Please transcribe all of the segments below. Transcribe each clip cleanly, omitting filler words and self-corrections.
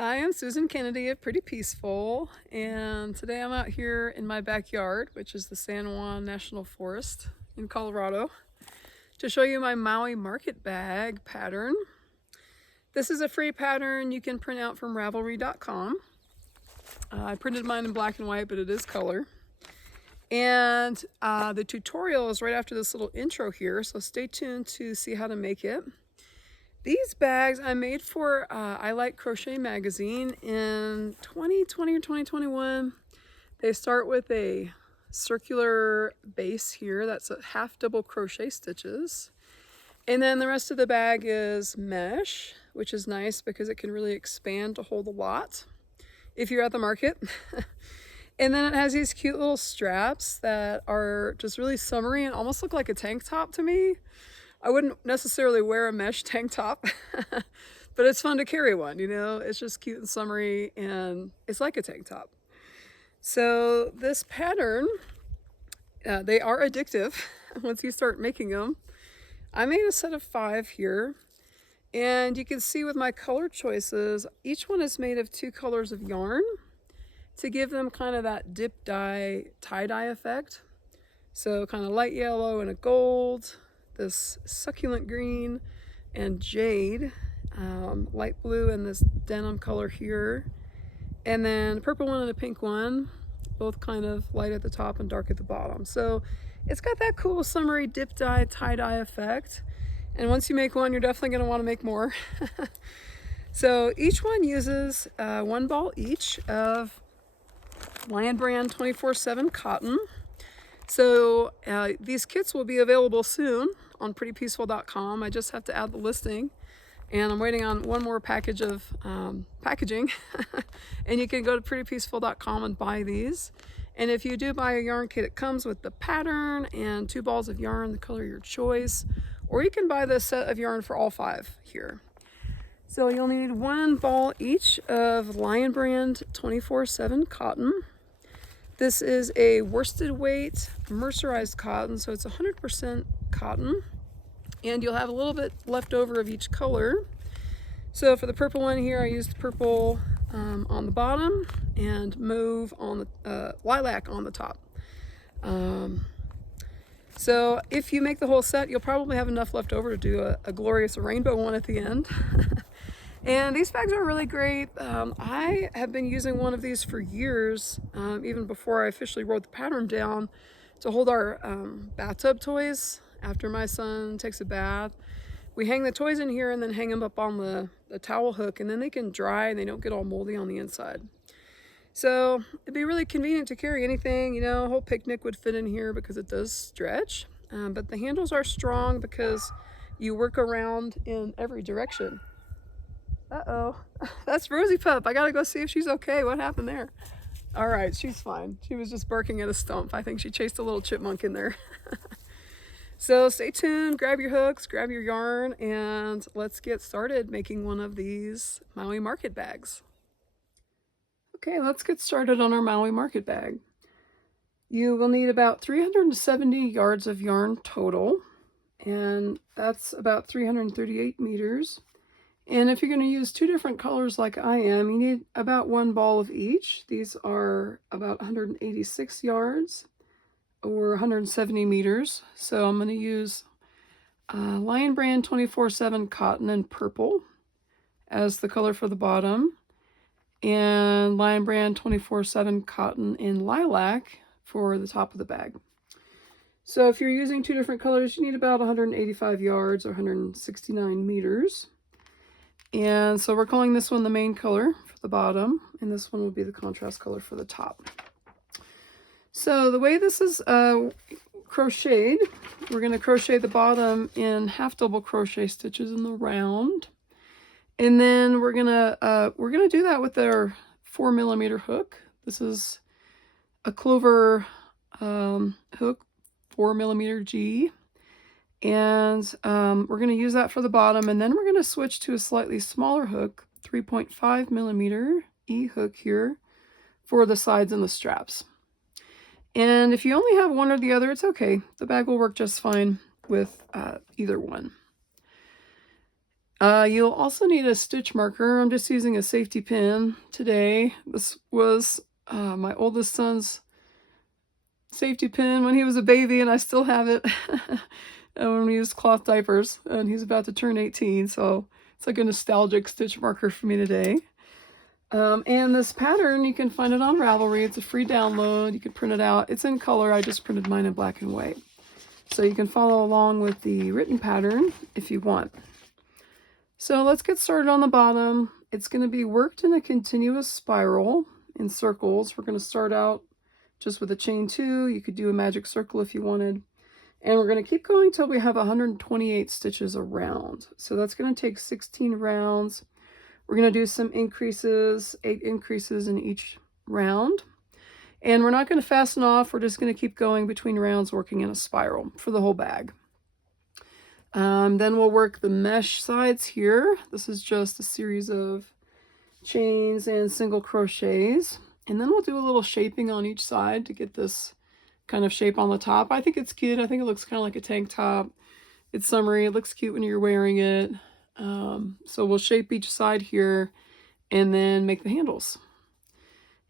Hi, I'm Susan Kennedy of Pretty Peaceful, and today I'm out here in my backyard, which is the San Juan National Forest in Colorado, to show you my Maui Market Bag pattern. This is a free pattern you can print out from Ravelry.com. I printed mine in black and white, but it is color. And the tutorial is right after this little intro here, so stay tuned to see how to make it. These bags I made for I Like Crochet magazine in 2020 or 2021. They start with a circular base here that's a half double crochet stitches. And then the rest of the bag is mesh, which is nice because it can really expand to hold a lot if you're at the market. And then it has these cute little straps that are just really summery and almost look like a tank top to me. I wouldn't necessarily wear a mesh tank top, but it's fun to carry one, you know? It's just cute and summery and it's like a tank top. So this pattern, they are addictive once you start making them. I made a set of 5 here, and you can see with my color choices, each one is made of 2 colors of yarn to give them kind of that dip dye, tie-dye effect. So kind of light yellow and a gold, this succulent green and jade, light blue and this denim color here, and then purple one and a pink one, both kind of light at the top and dark at the bottom. So it's got that cool summery dip dye, tie-dye effect. And once you make one, you're definitely going to want to make more. So each one uses 1 ball each of Lion Brand 24/7 cotton. So these kits will be available soon on prettypeaceful.com. I just have to add the listing, and I'm waiting on one more package of packaging. And you can go to prettypeaceful.com and buy these. And if you do buy a yarn kit, it comes with the pattern and 2 balls of yarn, the color of your choice, or you can buy the set of yarn for all 5 here. So you'll need 1 ball each of Lion Brand 24/7 cotton. This is a worsted weight mercerized cotton, so it's 100% cotton, and you'll have a little bit left over of each color. So for the purple one here, I used purple on the bottom and mauve on the lilac on the top. So if you make the whole set, you'll probably have enough left over to do a glorious rainbow one at the end. And these bags are really great. I have been using one of these for years, even before I officially wrote the pattern down, to hold our bathtub toys after my son takes a bath. We hang the toys in here and then hang them up on the towel hook, and then they can dry and they don't get all moldy on the inside. So it'd be really convenient to carry anything, you know, a whole picnic would fit in here because it does stretch. But the handles are strong because you work around in every direction. Uh-oh, that's Rosie Pup. I gotta go see if she's okay. What happened there? All right, she's fine. She was just barking at a stump. I think she chased a little chipmunk in there. So stay tuned, grab your hooks, grab your yarn, and let's get started making one of these Maui Market bags. Okay, let's get started on our Maui Market bag. You will need about 370 yards of yarn total, and that's about 338 meters. And if you're going to use 2 different colors like I am, you need about 1 ball of each. These are about 186 yards or 170 meters. So I'm going to use Lion Brand 24/7 cotton in purple as the color for the bottom, and Lion Brand 24/7 cotton in lilac for the top of the bag. So if you're using 2 different colors, you need about 185 yards or 169 meters. And so we're calling this one the main color for the bottom, and this one will be the contrast color for the top. So the way this is crocheted, we're going to crochet the bottom in half double crochet stitches in the round, and then we're gonna do that with our 4mm hook. This is a clover hook, 4mm G. And we're going to use that for the bottom, and then we're going to switch to a slightly smaller hook, 3.5mm E hook here for the sides and the straps. And if you only have one or the other, it's okay. The bag will work just fine with either one. You'll also need a stitch marker. I'm just using a safety pin today. This was my oldest son's safety pin when he was a baby, and I still have it when we used cloth diapers, and he's about to turn 18, so it's like a nostalgic stitch marker for me today. And this pattern, you can find it on Ravelry. It's a free download. You can print it out. It's in color. I just printed mine in black and white. So you can follow along with the written pattern if you want. So let's get started on the bottom. It's going to be worked in a continuous spiral in circles. We're going to start out just with a chain 2. You could do a magic circle if you wanted. And we're going to keep going till we have 128 stitches around. So that's going to take 16 rounds. We're going to do some increases, 8 increases in each round. And we're not going to fasten off. We're just going to keep going between rounds, working in a spiral for the whole bag. Then we'll work the mesh sides here. This is just a series of chains and single crochets. And then we'll do a little shaping on each side to get this kind of shape on the top. I think it's cute. I think it looks kind of like a tank top. It's summery. It looks cute when you're wearing it. So we'll shape each side here and then make the handles.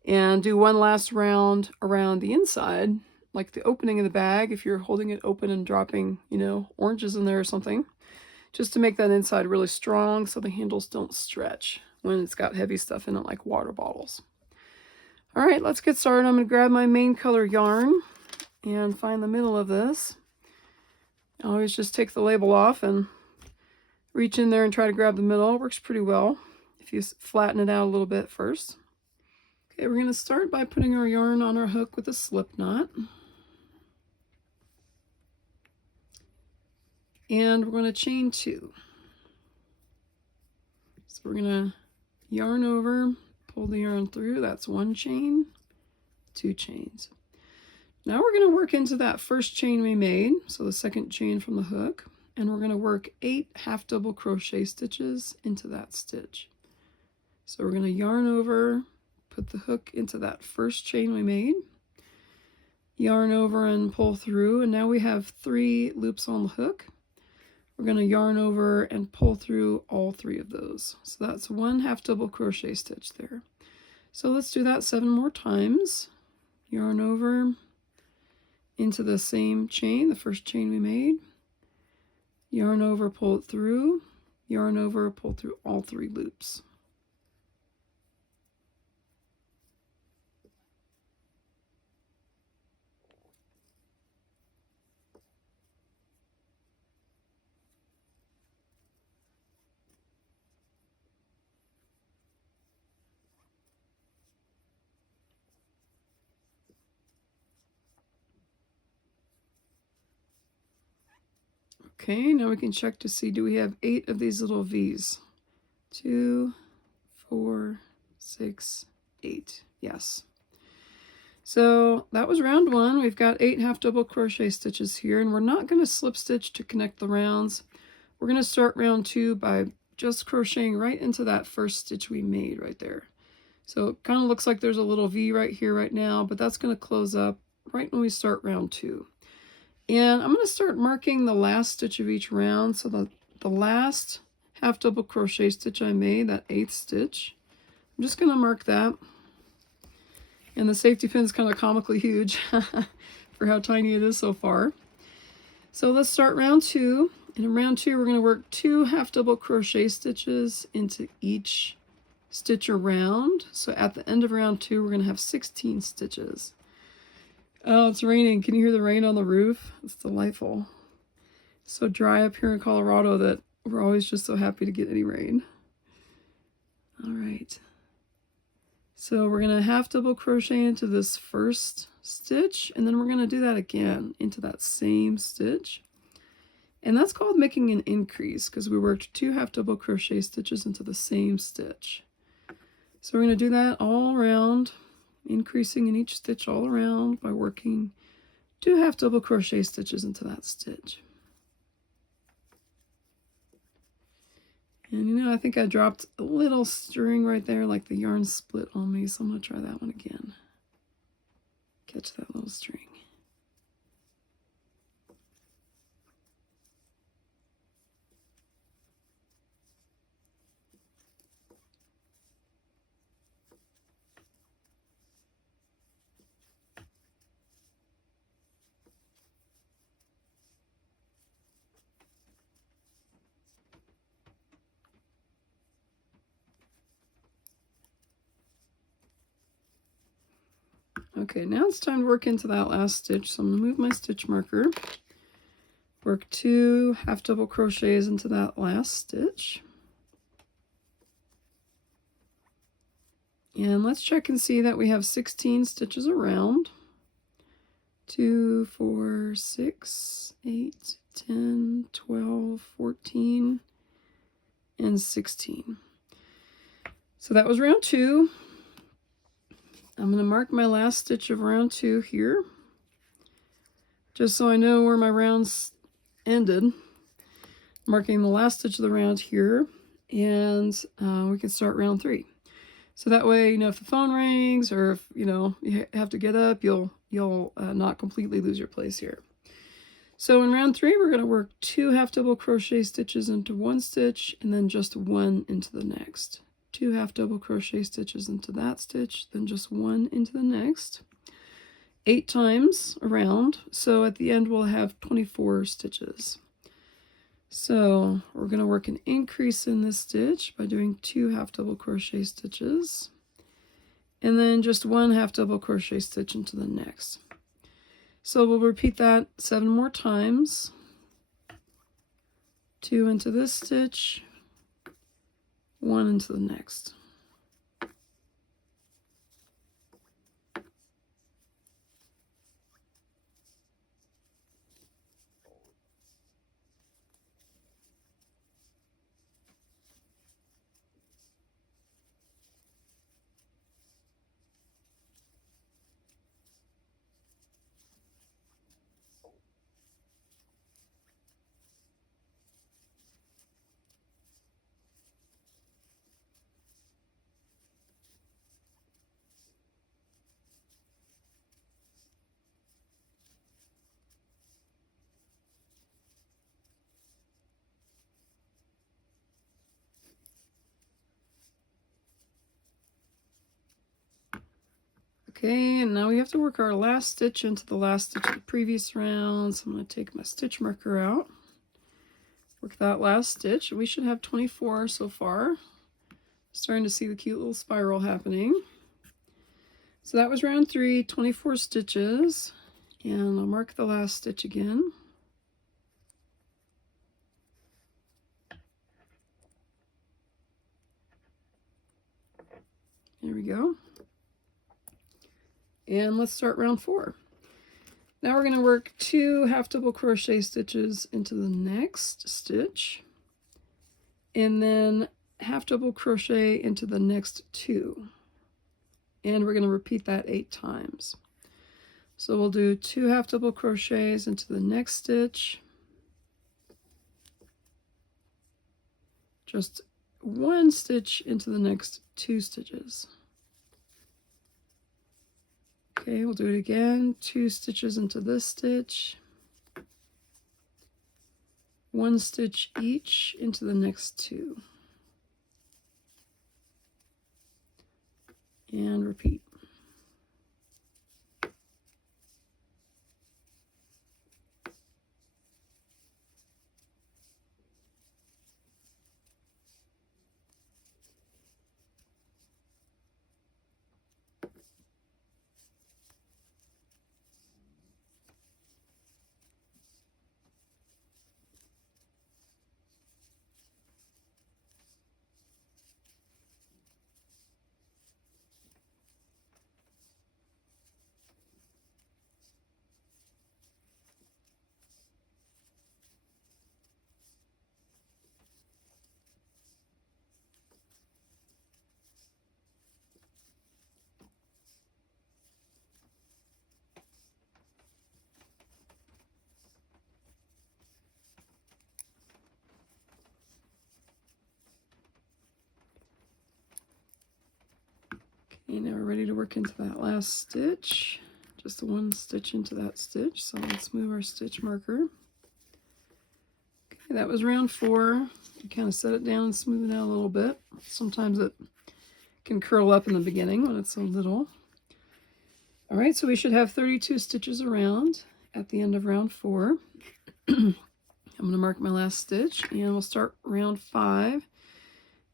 And do one last round around the inside, like the opening of the bag, if you're holding it open and dropping, you know, oranges in there or something, just to make that inside really strong so the handles don't stretch when it's got heavy stuff in it like water bottles. All right, let's get started. I'm going to grab my main color yarn and find the middle of this. I always just take the label off and reach in there and try to grab the middle. It works pretty well if you flatten it out a little bit first. Okay, we're going to start by putting our yarn on our hook with a slip knot. And we're going to chain 2. So we're going to yarn over, pull the yarn through. That's 1 chain, 2 chains. Now we're going to work into that first chain we made, so the second chain from the hook, and we're going to work 8 half double crochet stitches into that stitch. So we're going to yarn over, put the hook into that first chain we made, yarn over and pull through, and now we have 3 loops on the hook. We're going to yarn over and pull through all 3 of those. So that's 1 half double crochet stitch there. So let's do that 7 more times. Yarn over into the same chain, the first chain we made. Yarn over, pull it through. Yarn over, pull through all 3 loops. Okay, now we can check to see, do we have 8 of these little V's? 2, 4, 6, 8. Yes. So that was round 1. We've got 8 half double crochet stitches here, and we're not going to slip stitch to connect the rounds. We're going to start round 2 by just crocheting right into that first stitch we made right there. So it kind of looks like there's a little V right here right now, but that's going to close up right when we start round 2. And I'm going to start marking the last stitch of each round. So the last half double crochet stitch I made, that 8th stitch, I'm just going to mark that. And the safety pin is kind of comically huge for how tiny it is so far. So let's start round 2. And in round 2, we're going to work 2 half double crochet stitches into each stitch around. So at the end of round 2, we're going to have 16 stitches. Oh, it's raining. Can you hear the rain on the roof? It's delightful. So dry up here in Colorado that we're always just so happy to get any rain. All right. So we're going to half double crochet into this first stitch, and then we're going to do that again into that same stitch. And that's called making an increase because we worked 2 half double crochet stitches into the same stitch. So we're going to do that all around, increasing in each stitch all around by working 2 half double crochet stitches into that stitch. And you know, I think I dropped a little string right there, like the yarn split on me, so I'm going to try that one again. Catch that little string. Okay, now it's time to work into that last stitch. So I'm going to move my stitch marker, work 2 half double crochets into that last stitch. And let's check and see that we have 16 stitches around. 2, 4, 6, 8, 10, 12, 14, and 16. So that was round 2. I'm going to mark my last stitch of round 2 here, just so I know where my rounds ended. Marking the last stitch of the round here, and we can start round 3. So that way, you know, if the phone rings or if, you know, you have to get up, you'll not completely lose your place here. So in round 3, we're going to work 2 half double crochet stitches into one stitch and then just 1 into the next. 2 half double crochet stitches into that stitch, then just 1 into the next. 8 times around, so at the end we'll have 24 stitches. So we're going to work an increase in this stitch by doing 2 half double crochet stitches and then just 1 half double crochet stitch into the next. So we'll repeat that 7 more times. 2 into this stitch, 1 into the next. Okay, and now we have to work our last stitch into the last stitch of the previous round. So I'm going to take my stitch marker out, work that last stitch. We should have 24 so far. Starting to see the cute little spiral happening. So that was round 3, 24 stitches, and I'll mark the last stitch again. There we go. And let's start round 4. Now we're going to work 2 half double crochet stitches into the next stitch, and then half double crochet into the next 2. And we're going to repeat that 8 times. So we'll do 2 half double crochets into the next stitch, just 1 stitch into the next 2 stitches. Okay, we'll do it again. 2 stitches into this stitch, 1 stitch each into the next 2, and repeat. Okay, now we're ready to work into that last stitch. Just 1 stitch into that stitch. So let's move our stitch marker. Okay, that was round 4. You kind of set it down and smooth it out a little bit. Sometimes it can curl up in the beginning when it's so little. All right, so we should have 32 stitches around at the end of round 4. I'm going to mark my last stitch, and we'll start round 5.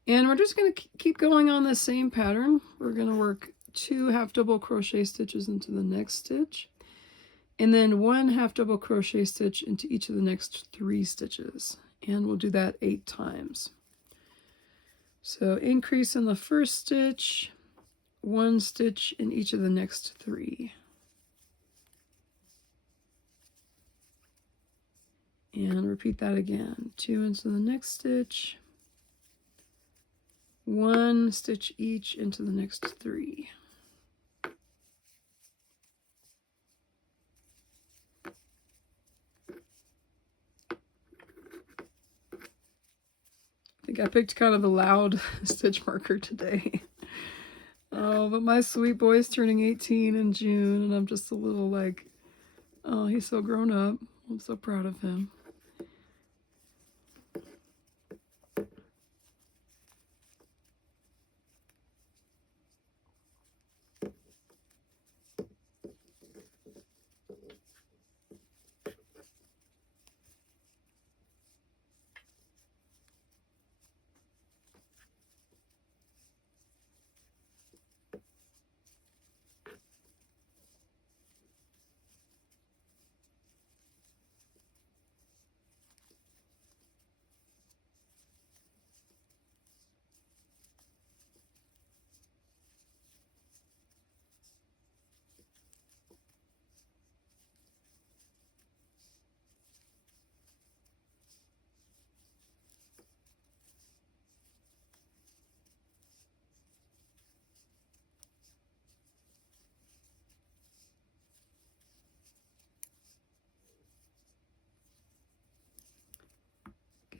And we're just going to keep going on the same pattern. We're going to work 2 half double crochet stitches into the next stitch, and then 1 half double crochet stitch into each of the next 3 stitches, and we'll do that 8 times. So increase in the first stitch, 1 stitch in each of the next 3. And repeat that again. 2 into the next stitch, 1 stitch each into the next 3. I think I picked kind of a loud stitch marker today. Oh, but my sweet boy's turning 18 in June, and I'm just a little like, oh, he's so grown up. I'm so proud of him.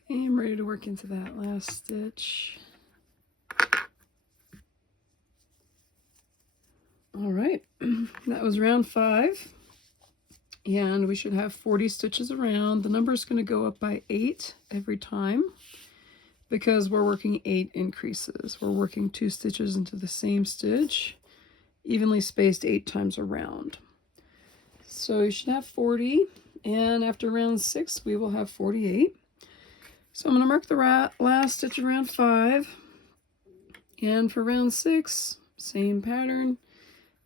Okay, I'm ready to work into that last stitch. All right, that was round 5, and we should have 40 stitches around. The number is going to go up by 8 every time because we're working 8 increases. We're working 2 stitches into the same stitch, evenly spaced 8 times around. So you should have 40, and after round 6, we will have 48. So I'm going to mark the last stitch of round 5, and for round 6, same pattern,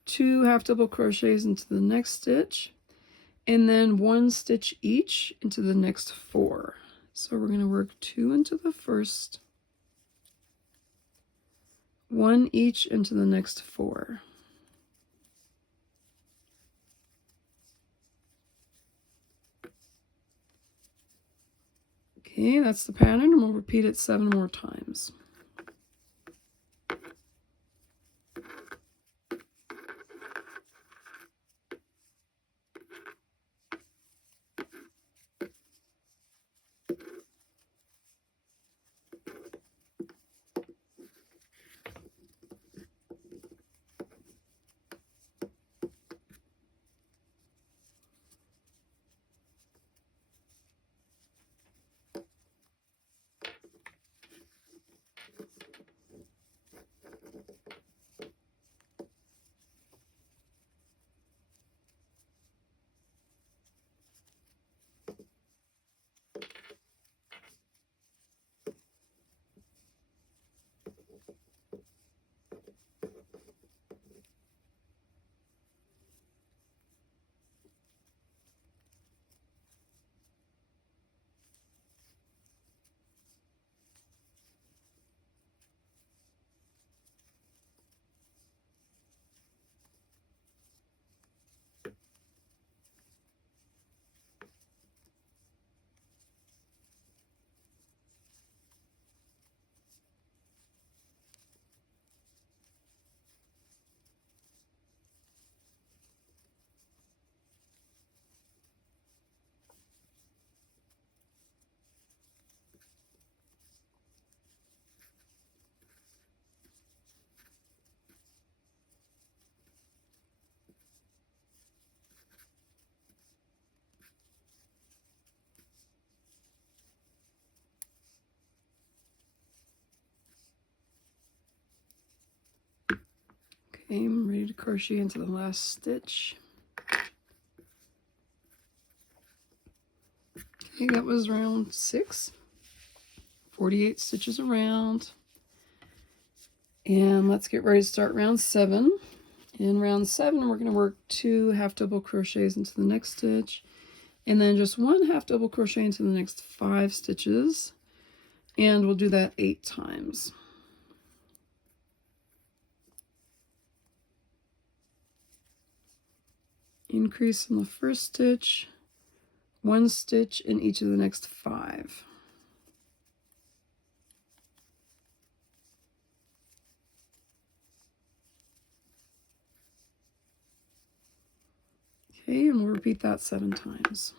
2 half double crochets into the next stitch, and then 1 stitch each into the next 4. So we're going to work 2 into the first, 1 each into the next 4. Okay, that's the pattern, and we'll repeat it 7 more times. Okay, I'm ready to crochet into the last stitch. Okay, that was round 6. 48 stitches around. And let's get ready to start round 7. In round 7, we're going to work 2 half double crochets into the next stitch, and then just 1 half double crochet into the next 5 stitches, and we'll do that 8 times. Increase in the first stitch, 1 stitch in each of the next 5. Okay, and we'll repeat that 7 times.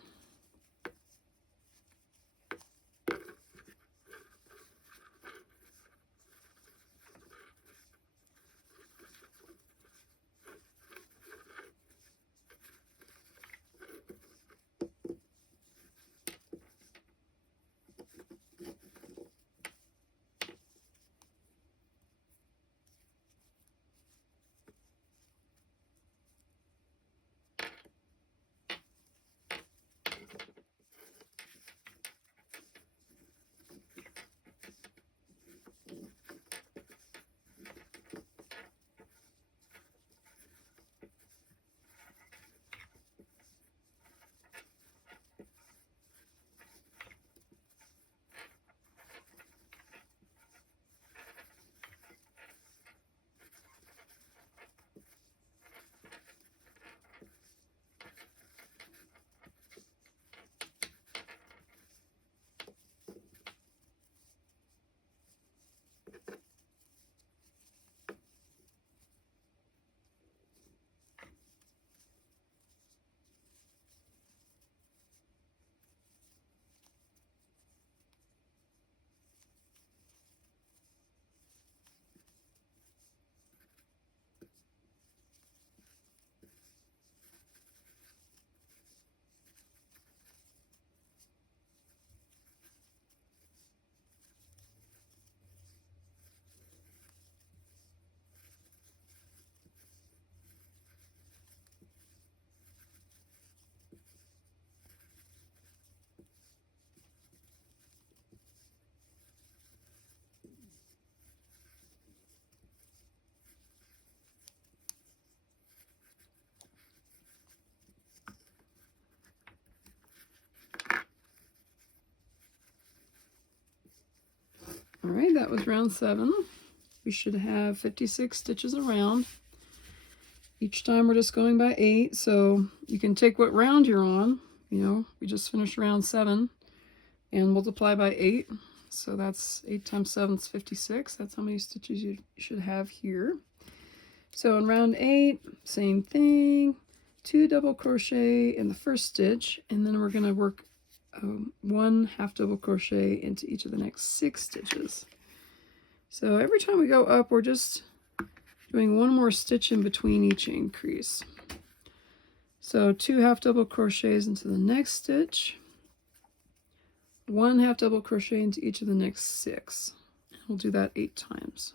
All right, that was round 7. We should have 56 stitches around. Each time we're just going by 8, so you can take what round you're on. You know, we just finished round 7 and multiply by 8. So that's 8 times 7 is 56. That's how many stitches you should have here. So in round 8, same thing. 2 double crochet in the first stitch, and then we're going to work 1 half double crochet into each of the next 6 stitches. So every time we go up, we're just doing 1 more stitch in between each increase. So 2 half double crochets into the next stitch, 1 half double crochet into each of the next 6. We'll do that 8 times.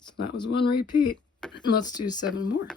So that was 1 repeat. Let's do 7 more.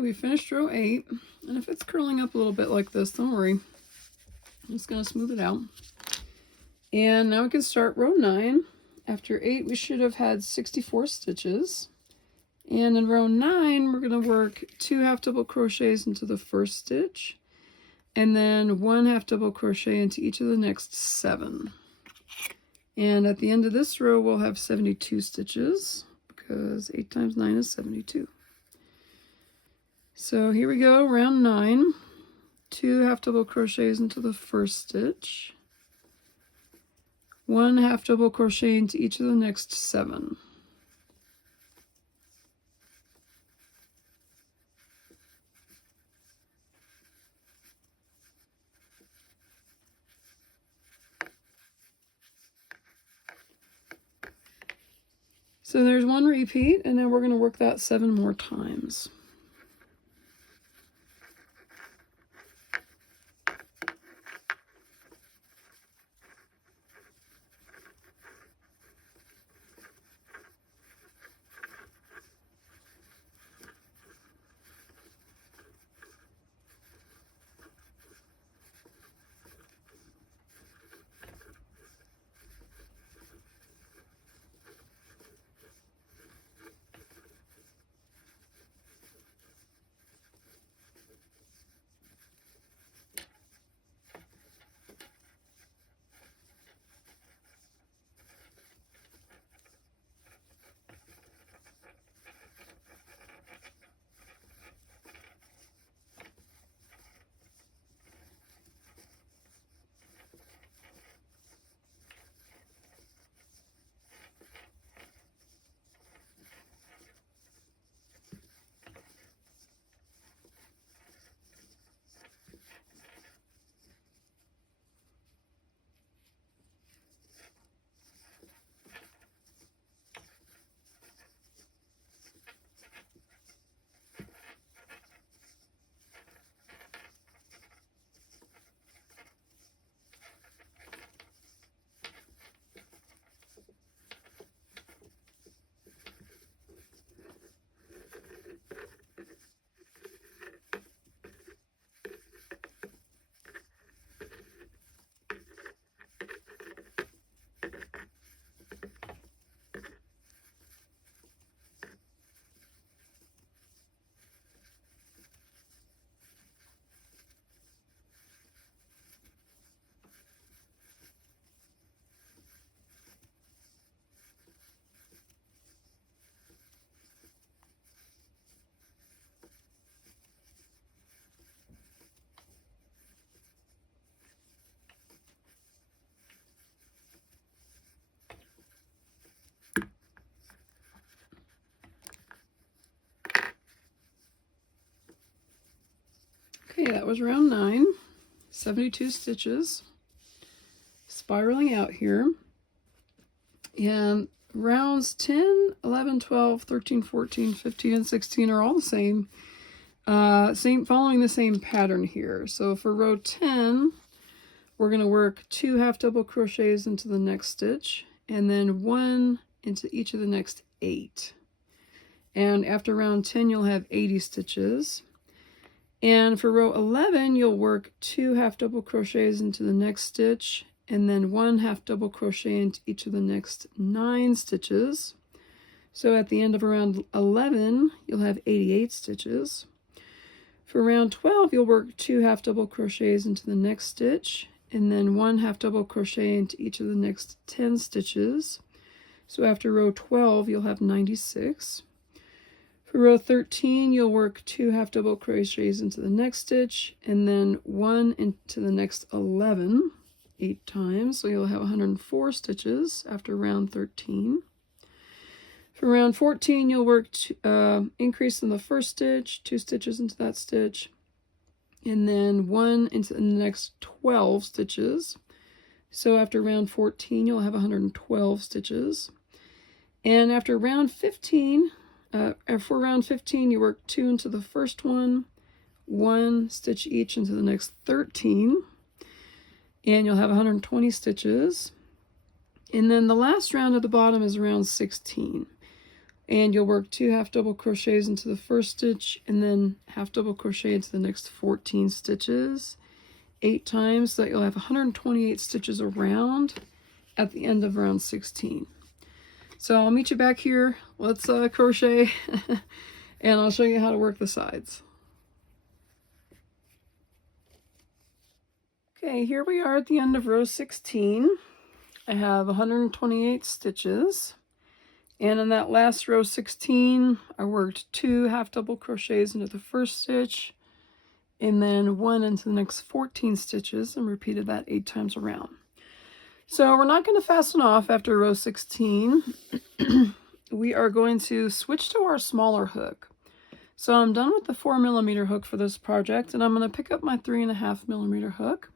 Okay, we finished row 8, and if it's curling up a little bit like this, don't worry. I'm just going to smooth it out. And now we can start row 9. After 8, we should have had 64 stitches. And in row 9, we're going to work 2 half double crochets into the first stitch, and then 1 half double crochet into each of the next 7. And at the end of this row, we'll have 72 stitches, because 8 times 9 is 72. So here we go, round 9. 2 half double crochets into the first stitch, 1 half double crochet into each of the next 7. So there's 1 repeat, and now we're going to work that 7 more times. Okay, that was round 9, 72 stitches, spiraling out here. And rounds 10, 11, 12, 13, 14, 15, and 16 are all the same, following the same pattern here. So for row 10, we're going to work 2 half double crochets into the next stitch, and then 1 into each of the next 8. And after round 10, you'll have 80 stitches. And for row 11, you'll work 2 half double crochets into the next stitch, and then 1 half double crochet into each of the next 9 stitches. So at the end of round 11, you'll have 88 stitches. For round 12, you'll work 2 half double crochets into the next stitch, and then 1 half double crochet into each of the next 10 stitches. So after row 12, you'll have 96. For row 13, you'll work 2 half double crochets into the next stitch, and then 1 into the next 11, 8 times, so you'll have 104 stitches after round 13. For round 14, you'll work increase in the first stitch, 2 stitches into that stitch, and then 1 into the next 12 stitches. So after round 14, you'll have 112 stitches. And after round 15, for round 15, you work 2 into the first one, 1 stitch each into the next 13, and you'll have 120 stitches. And then the last round at the bottom is round 16. And you'll work 2 half double crochets into the first stitch and then half double crochet into the next 14 stitches 8 times, so that you'll have 128 stitches around at the end of round 16. So I'll meet you back here. Let's crochet and I'll show you how to work the sides. Okay, here we are at the end of row 16. I have 128 stitches. And in that last row 16, I worked 2 half double crochets into the first stitch and then 1 into the next 14 stitches and repeated that 8 times around. So we're not going to fasten off after row 16. We are going to switch to our smaller hook. So I'm done with the 4mm hook for this project, and I'm going to pick up my 3.5mm hook.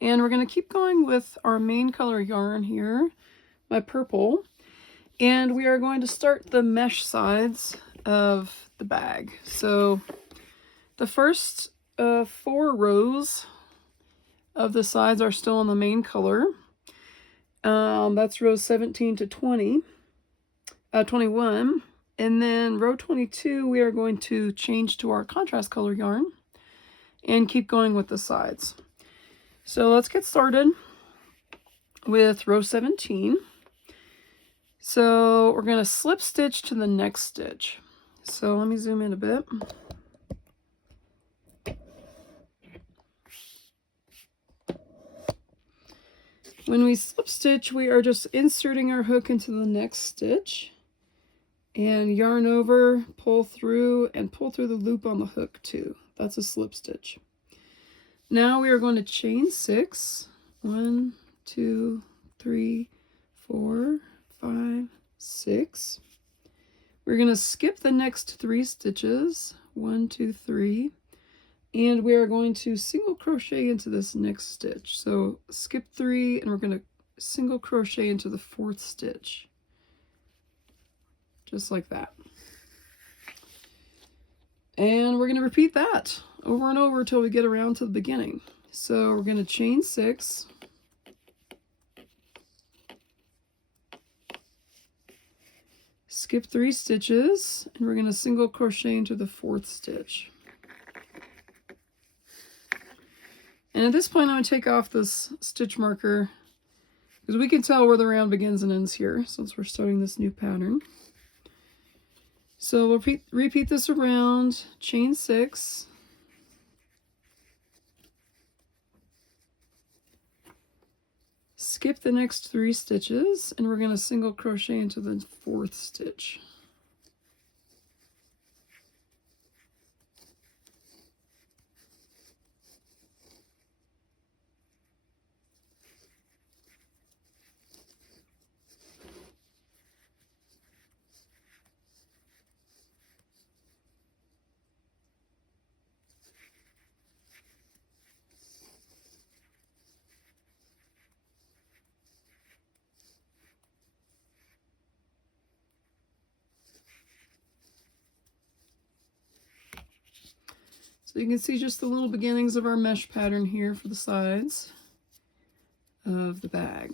And we're going to keep going with our main color yarn here, my purple. And we are going to start the mesh sides of the bag. So the first 4 rows of the sides are still in the main color. That's rows 17 to 21. And then row 22, we are going to change to our contrast color yarn and keep going with the sides. So let's get started with row 17. So we're going to slip stitch to the next stitch. So let me zoom in a bit. When we slip stitch, we are just inserting our hook into the next stitch and yarn over, pull through, and pull through the loop on the hook too. That's a slip stitch. Now we are going to chain 6. 1, 2, 3, 4, 5, 6. We're going to skip the next 3 stitches, 1, 2, 3, and we are going to single crochet into this next stitch. So skip 3 and we're going to single crochet into the 4th stitch, just like that. And we're going to repeat that over and over until we get around to the beginning. So we're going to chain 6, skip 3 stitches, and we're going to single crochet into the 4th stitch. And at this point, I'm going to take off this stitch marker because we can tell where the round begins and ends here since we're starting this new pattern. So we'll repeat this around, chain 6, skip the next 3 stitches, and we're going to single crochet into the 4th stitch. So you can see just the little beginnings of our mesh pattern here for the sides of the bag.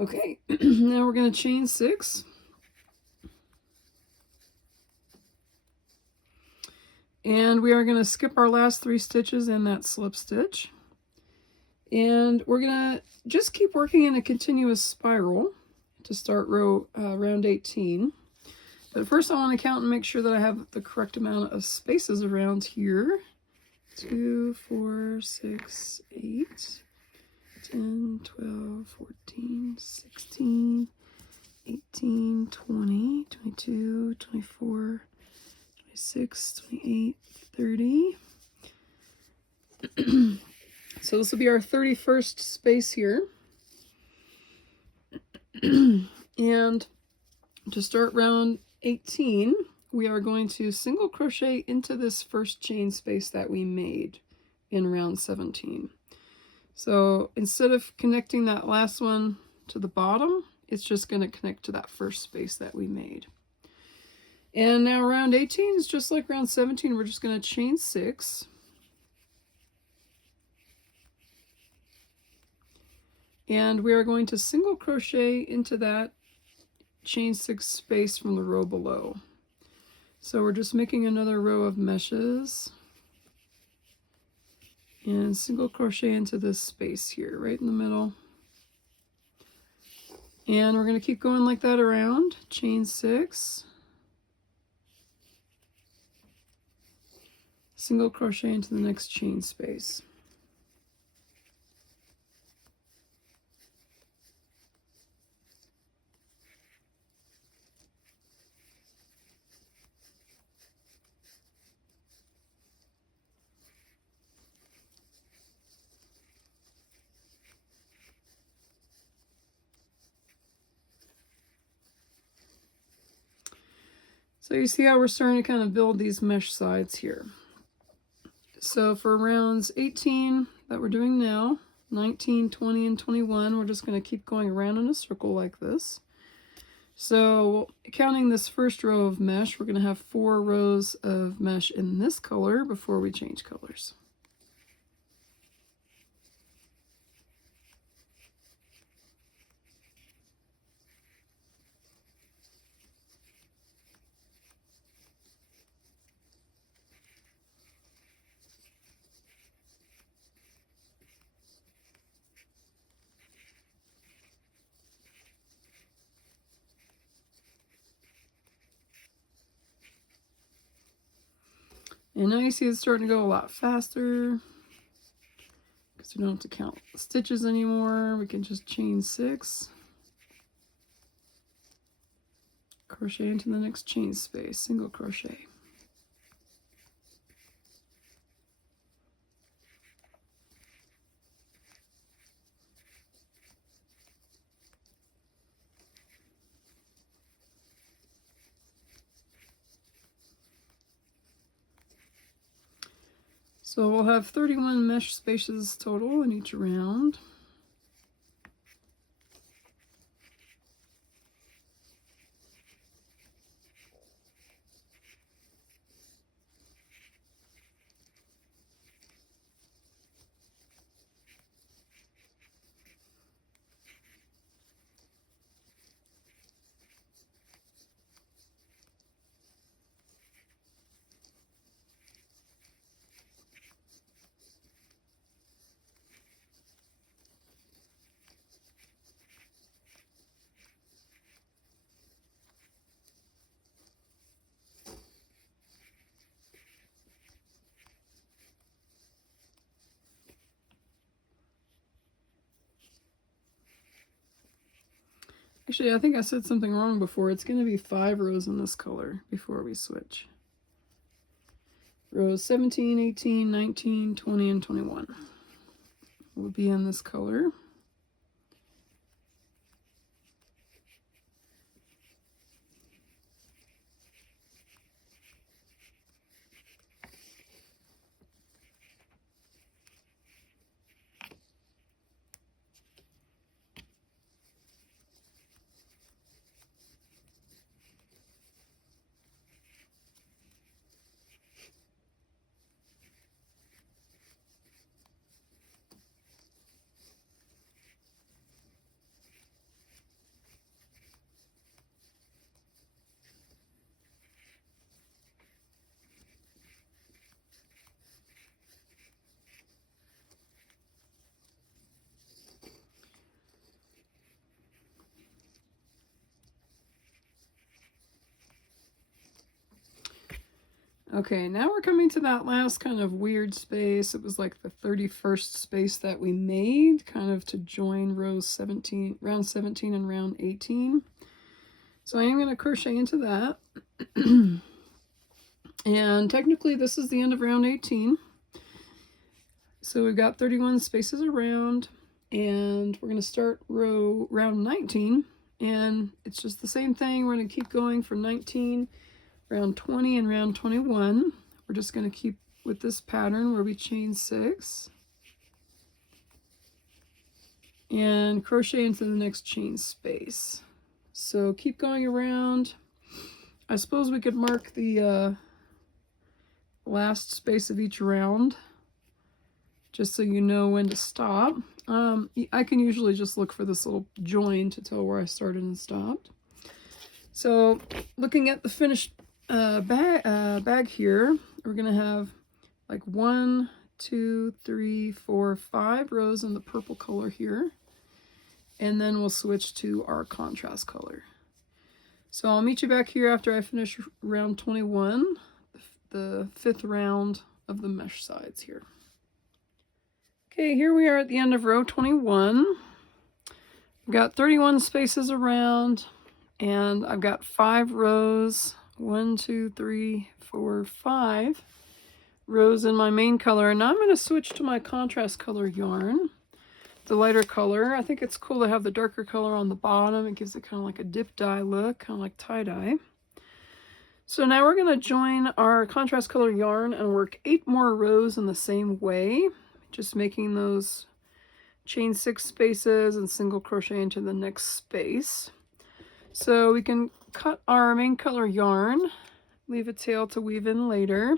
Okay, now we're going to chain 6. And we are going to skip our last 3 stitches in that slip stitch. And we're going to just keep working in a continuous spiral to start round 18. But first I want to count and make sure that I have the correct amount of spaces around here. 2, 4, 6, 8, 10, 12, 14, 16, 18, 20, 22, 24, 26, 28, 30. So this will be our 31st space here. And to start round 18, we are going to single crochet into this first chain space that we made in round 17. So instead of connecting that last one to the bottom, it's just going to connect to that first space that we made. And now round 18 is just like round 17. We're just going to chain 6. And we are going to single crochet into that chain 6 space from the row below. So we're just making another row of meshes and single crochet into this space here, right in the middle. And we're going to keep going like that around. Chain 6, single crochet into the next chain space. So you see how we're starting to kind of build these mesh sides here. So for rounds 18 that we're doing now, 19, 20, and 21, we're just going to keep going around in a circle like this. So counting this first row of mesh, we're going to have 4 rows of mesh in this color before we change colors. And now you see it's starting to go a lot faster because we don't have to count the stitches anymore. We can just chain 6, crochet into the next chain space, single crochet. So we'll have 31 mesh spaces total in each round. Actually, I think I said something wrong before. It's going to be 5 rows in this color before we switch. Rows 17, 18, 19, 20, and 21 will be in this color. Okay, now we're coming to that last kind of weird space. It was like the 31st space that we made, kind of to join round 17 and round 18. So I am going to crochet into that. And technically this is the end of round 18. So we've got 31 spaces around, and we're going to start round 19, and it's just the same thing. We're going to keep going for 19, round 20, and round 21. We're just going to keep with this pattern where we chain 6 and crochet into the next chain space. So keep going around. I suppose we could mark the last space of each round just so you know when to stop. I can usually just look for this little join to tell where I started and stopped. So looking at the finished bag here, we're going to have like 1, 2, 3, 4, 5 rows in the purple color here. And then we'll switch to our contrast color. So I'll meet you back here after I finish round 21, the 5th round of the mesh sides here. Okay, here we are at the end of row 21. I've got 31 spaces around, and I've got 5 rows, 1, 2, 3, 4, 5 rows in my main color. And now I'm going to switch to my contrast color yarn, the lighter color. I think it's cool to have the darker color on the bottom. It gives it kind of like a dip dye look, kind of like tie-dye. So now we're going to join our contrast color yarn and work 8 more rows in the same way, just making those chain 6 spaces and single crochet into the next space. So we can cut our main color yarn, leave a tail to weave in later.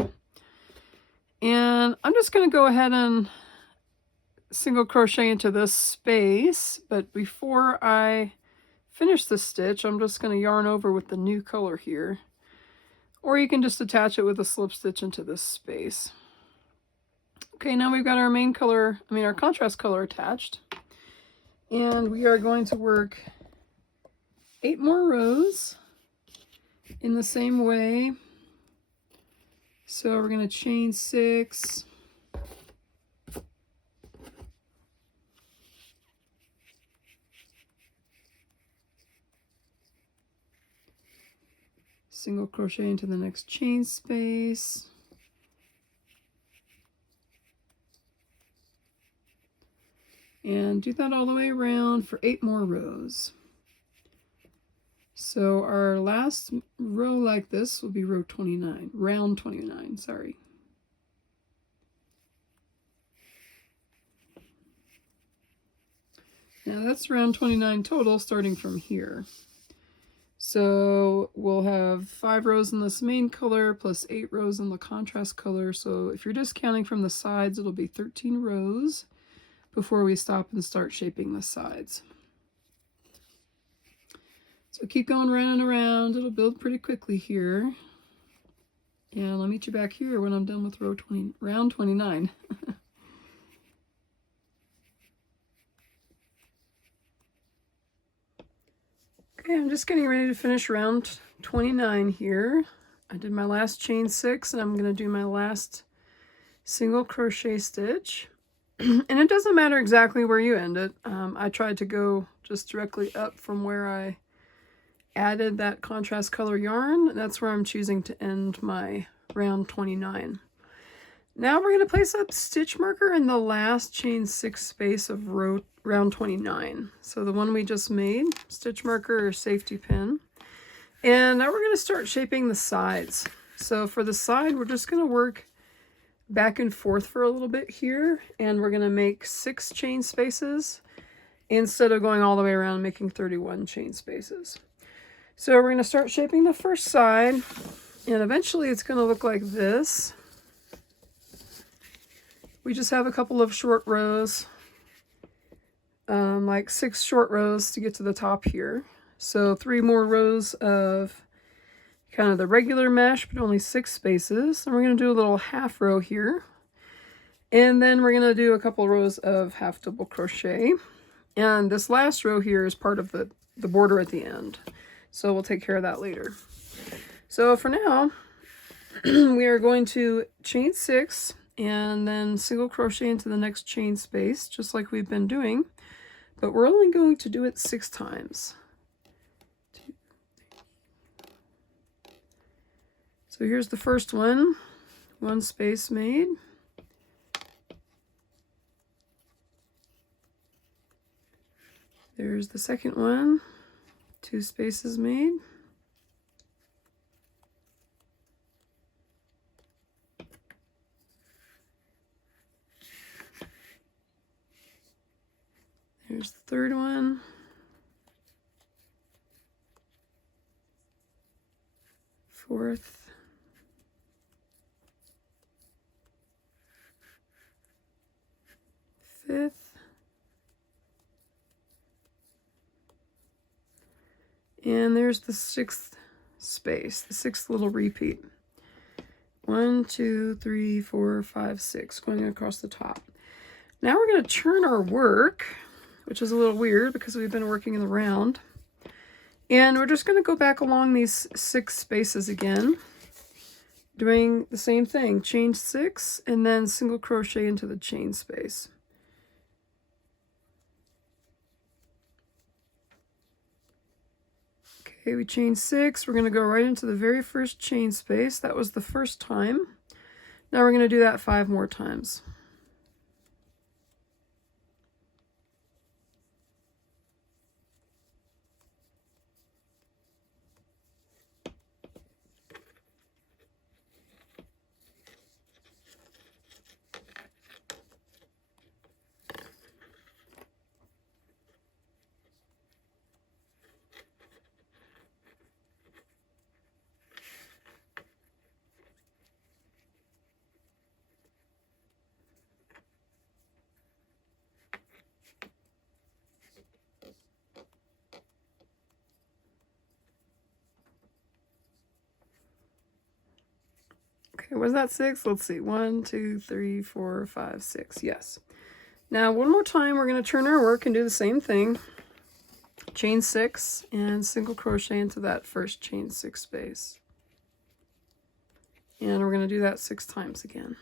And I'm just going to go ahead and single crochet into this space, but before I finish the stitch, I'm just going to yarn over with the new color here. Or you can just attach it with a slip stitch into this space. Okay, now we've got our main color, our contrast color attached. And we are going to work 8 more rows in the same way. So we're going to chain 6. Single crochet into the next chain space. And do that all the way around for 8 more rows. So our last row like this will be round 29, sorry. Now that's round 29 total, starting from here. So we'll have 5 rows in this main color plus 8 rows in the contrast color. So if you're just counting from the sides, it'll be 13 rows before we stop and start shaping the sides. So keep going round and around. It'll build pretty quickly here. And I'll meet you back here when I'm done with round 29. Okay, I'm just getting ready to finish round 29 here. I did my last chain 6, and I'm going to do my last single crochet stitch. And it doesn't matter exactly where you end it. I tried to go just directly up from where I added that contrast color yarn. That's where I'm choosing to end my round 29. Now we're going to place a stitch marker in the last chain 6 space of round 29. So the one we just made, stitch marker or safety pin. And now we're going to start shaping the sides. So for the side, we're just going to work back and forth for a little bit here, and we're going to make 6 chain spaces instead of going all the way around making 31 chain spaces. So we're going to start shaping the first side, and eventually it's going to look like this. We just have a couple of short rows, like 6 short rows to get to the top here. So 3 more rows of kind of the regular mesh, but only 6 spaces. And we're going to do a little half row here. And then we're going to do a couple rows of half double crochet. And this last row here is part of the border at the end. So we'll take care of that later. So for now, we are going to chain 6 and then single crochet into the next chain space, just like we've been doing, but we're only going to do it 6 times. So here's the first one, 1 space made. There's the second one, 2 spaces made. Here's the third one. Fourth. Fifth. And there's the 6th space, the 6th little repeat. 1, 2, 3, 4, 5, 6, going across the top. Now we're going to turn our work, which is a little weird because we've been working in the round. And we're just going to go back along these 6 spaces again, doing the same thing. Chain 6 and then single crochet into the chain space. Okay, we chain 6. We're going to go right into the very first chain space. That was the first time. Now we're going to do that 5 more times. Okay, was that 6? Let's see. 1, 2, 3, 4, 5, 6. Yes. Now, one more time, we're going to turn our work and do the same thing. Chain 6 and single crochet into that first chain 6 space. And we're going to do that 6 times again.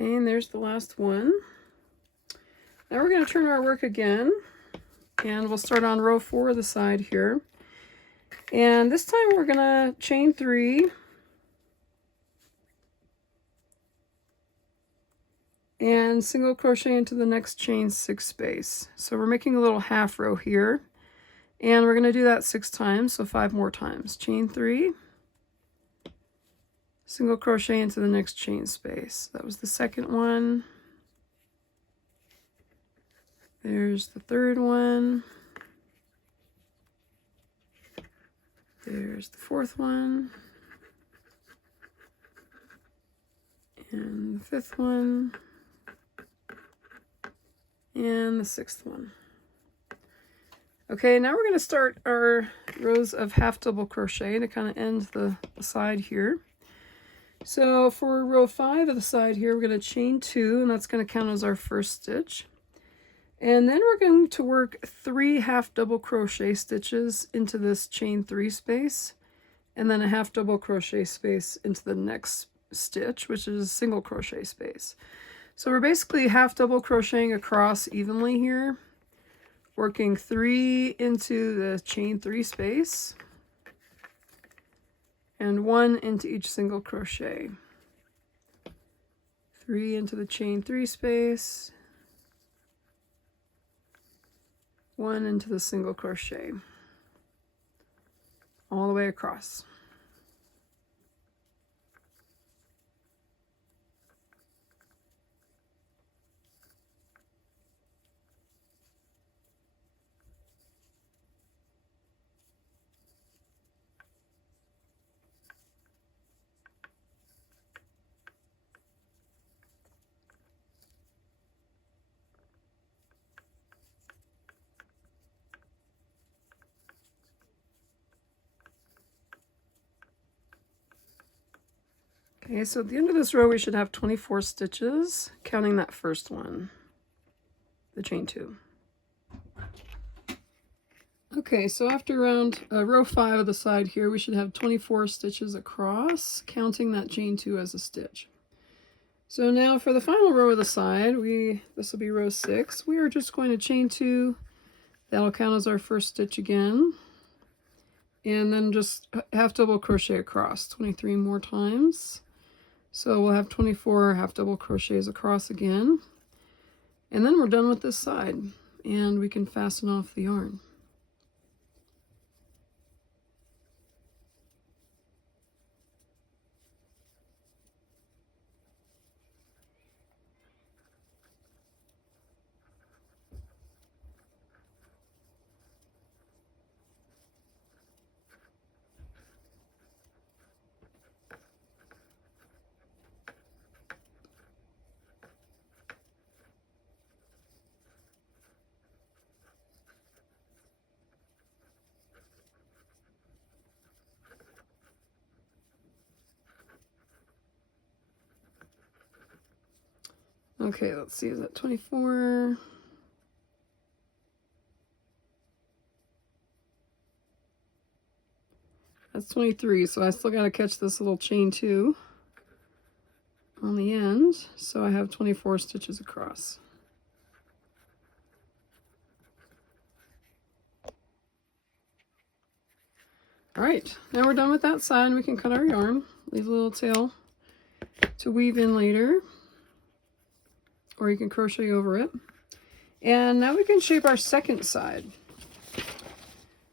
Okay, and there's the last one. Now we're going to turn our work again, and we'll start on row 4 of the side here. And this time we're going to chain 3 and single crochet into the next chain 6 space. So we're making a little half row here, and we're going to do that 6 times, so 5 more times. Chain 3, single crochet into the next chain space. That was the second one. There's the third one. There's the fourth one. And the fifth one. And the 6th one. Okay, now we're going to start our rows of half double crochet to kind of end the side here. So for row 5 of the side here, we're going to chain 2, and that's going to count as our first stitch. And then we're going to work 3 half double crochet stitches into this chain 3 space, and then a half double crochet space into the next stitch, which is a single crochet space. So we're basically half double crocheting across evenly here, working 3 into the chain 3 space, and 1 into each single crochet. 3 into the chain 3 space, 1 into the single crochet, all the way across. Okay, so at the end of this row we should have 24 stitches, counting that first one, the chain 2. Okay, so after around row 5 of the side here, we should have 24 stitches across, counting that chain 2 as a stitch. So now for the final row of the side, this will be row 6, we are just going to chain 2, that'll count as our first stitch again, and then just half double crochet across 23 more times. So we'll have 24 half double crochets across again, and then we're done with this side, and we can fasten off the yarn. Okay, let's see, is that 24? That's 23, so I still got to catch this little chain 2 on the end, so I have 24 stitches across. All right, now we're done with that side. We can cut our yarn, leave a little tail to weave in later, or you can crochet over it. And now we can shape our second side.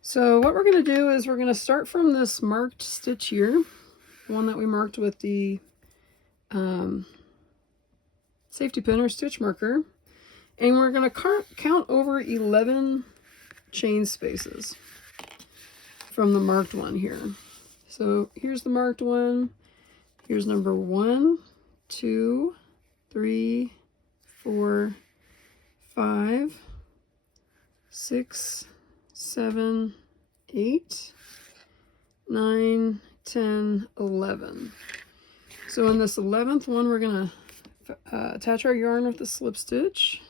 So what we're going to do is we're going to start from this marked stitch here, the one that we marked with the safety pin or stitch marker, and we're going to count over 11 chain spaces from the marked one here. So here's the marked one. Here's number 1, 2, 3, 4, 5, 6, 7, 8, 9, 10, 11. So in this 11th one, we're going to attach our yarn with the slip stitch.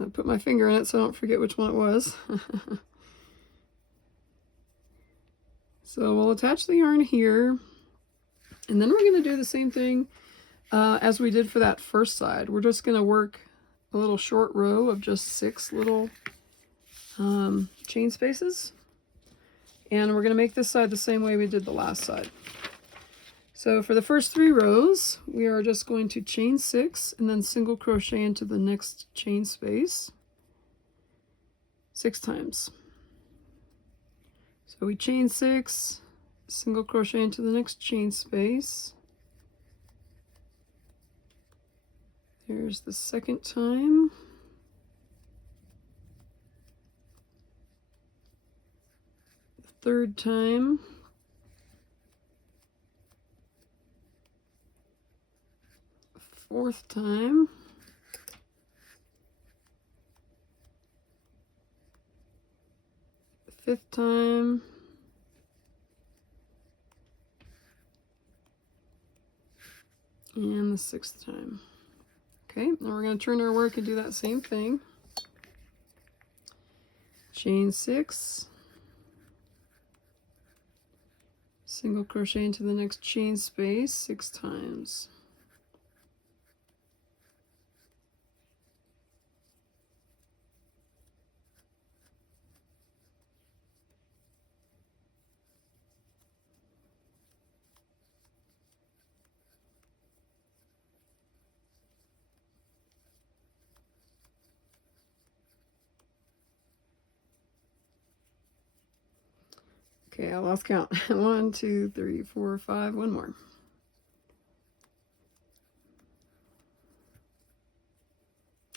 I put my finger in it so I don't forget which one it was. So we'll attach the yarn here, and then we're going to do the same thing as we did for that first side. We're just going to work a little short row of just 6 little chain spaces, and we're going to make this side the same way we did the last side. So for the first 3 rows, we are just going to chain 6 and then single crochet into the next chain space 6 times. So we chain 6, single crochet into the next chain space. There's the second time. The third time. Fourth time. The 5th time. And the 6th time. Okay, now we're going to turn our work and do that same thing. Chain 6, single crochet into the next chain space 6 times. Okay, I lost count. 1, 2, 3, 4, 5, one more.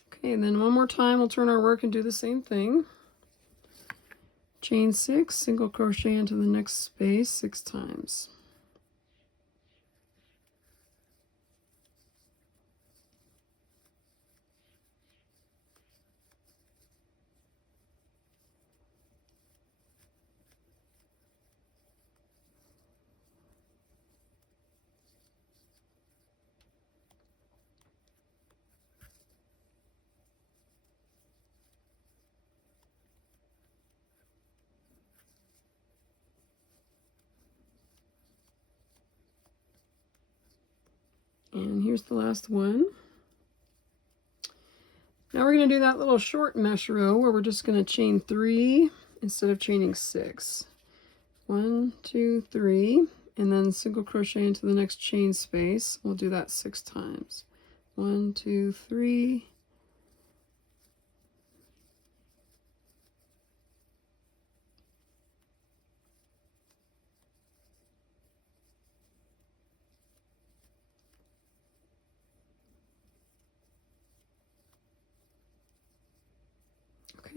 Okay, and then one more time we'll turn our work and do the same thing. Chain 6, single crochet into the next space 6 times. And here's the last one. Now we're going to do that little short mesh row where we're just going to chain 3 instead of chaining 6. 1, 2, 3, and then single crochet into the next chain space. We'll do that 6 times. 1, 2, 3.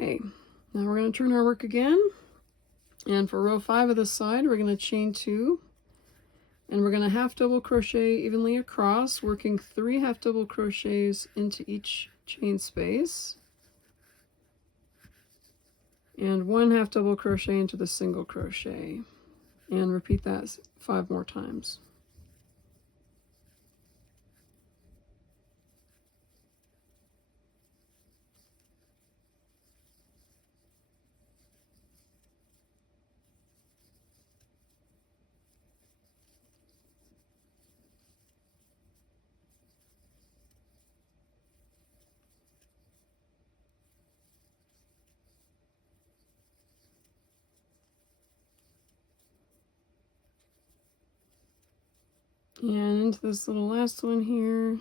Okay, now we're going to turn our work again, and for row 5 of this side we're going to chain 2, and we're going to half double crochet evenly across, working 3 half double crochets into each chain space, and 1 half double crochet into the single crochet, and repeat that 5 more times. And into this little last one here.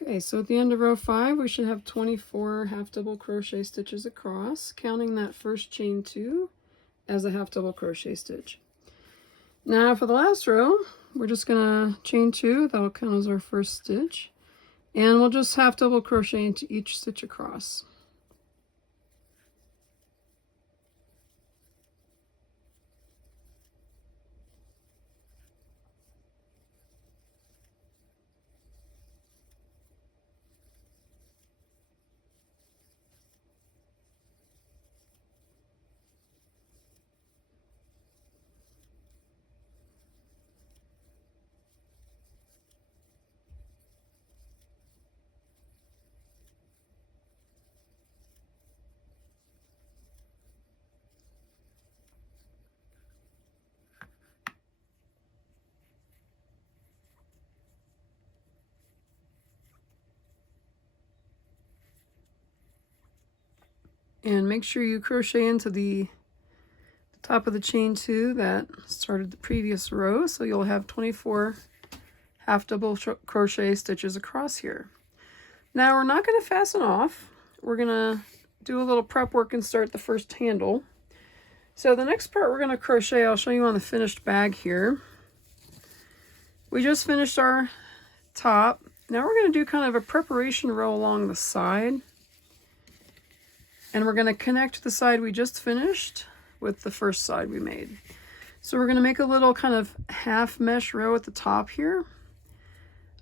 Okay, so at the end of row 5 we should have 24 half double crochet stitches across, counting that first chain 2 as a half double crochet stitch. Now for the last row we're just gonna chain 2, that'll count as our first stitch, and we'll just half double crochet into each stitch across. And make sure you crochet into the top of the chain 2 that started the previous row, so you'll have 24 half double crochet stitches across here. Now we're not going to fasten off. We're going to do a little prep work and start the first handle. So the next part we're going to crochet, I'll show you on the finished bag here. We just finished our top. Now we're going to do kind of a preparation row along the side. And we're going to connect the side we just finished with the first side we made. So we're going to make a little kind of half mesh row at the top here.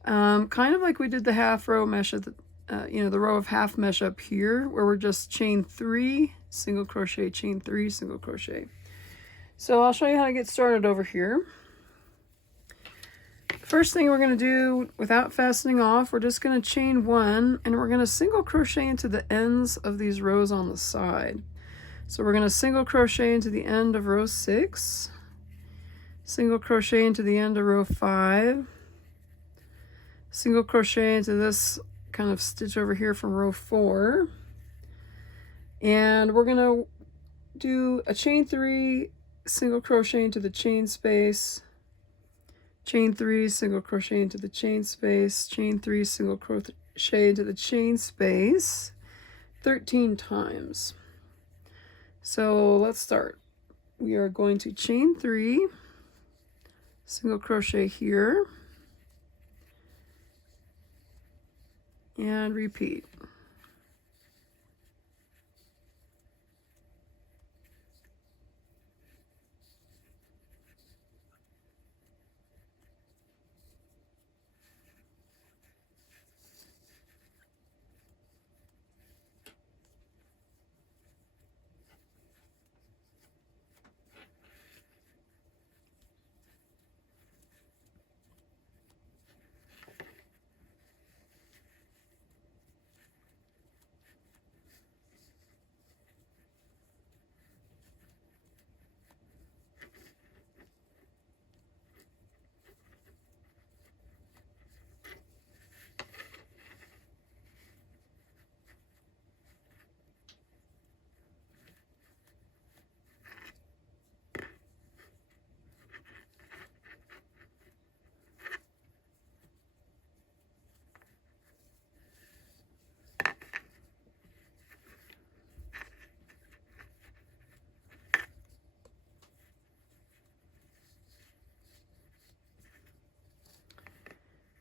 Kind of like we did the half row mesh at the, the row of half mesh up here, where we're just chain 3, single crochet, chain 3, single crochet. So I'll show you how to get started over here. First thing we're going to do, without fastening off, we're just going to chain 1, and we're going to single crochet into the ends of these rows on the side. So we're going to single crochet into the end of row 6, single crochet into the end of row 5, single crochet into this kind of stitch over here from row 4, and we're going to do a chain 3, single crochet into the chain space, chain 3, single crochet into the chain space, chain 3, single crochet into the chain space 13 times. So let's start. We are going to chain 3, single crochet here, and repeat.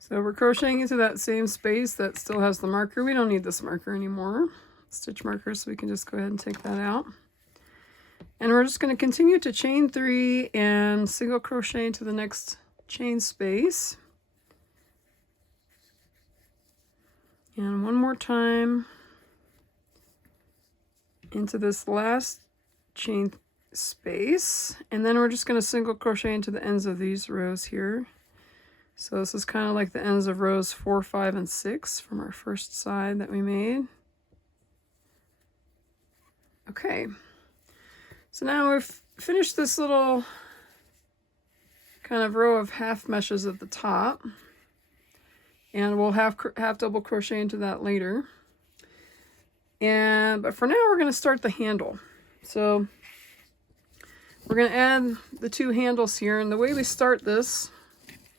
So we're crocheting into that same space that still has the marker. We don't need this marker anymore, stitch marker, so we can just go ahead and take that out. And we're just going to continue to chain 3 and single crochet into the next chain space. And one more time into this last chain space. And then we're just going to single crochet into the ends of these rows here. So this is kind of like the ends of rows 4, 5, and 6 from our first side that we made. Okay, so now we've finished this little kind of row of half meshes at the top, and we'll half double crochet into that later. But for now we're going to start the handle. So we're going to add the 2 handles here, and the way we start this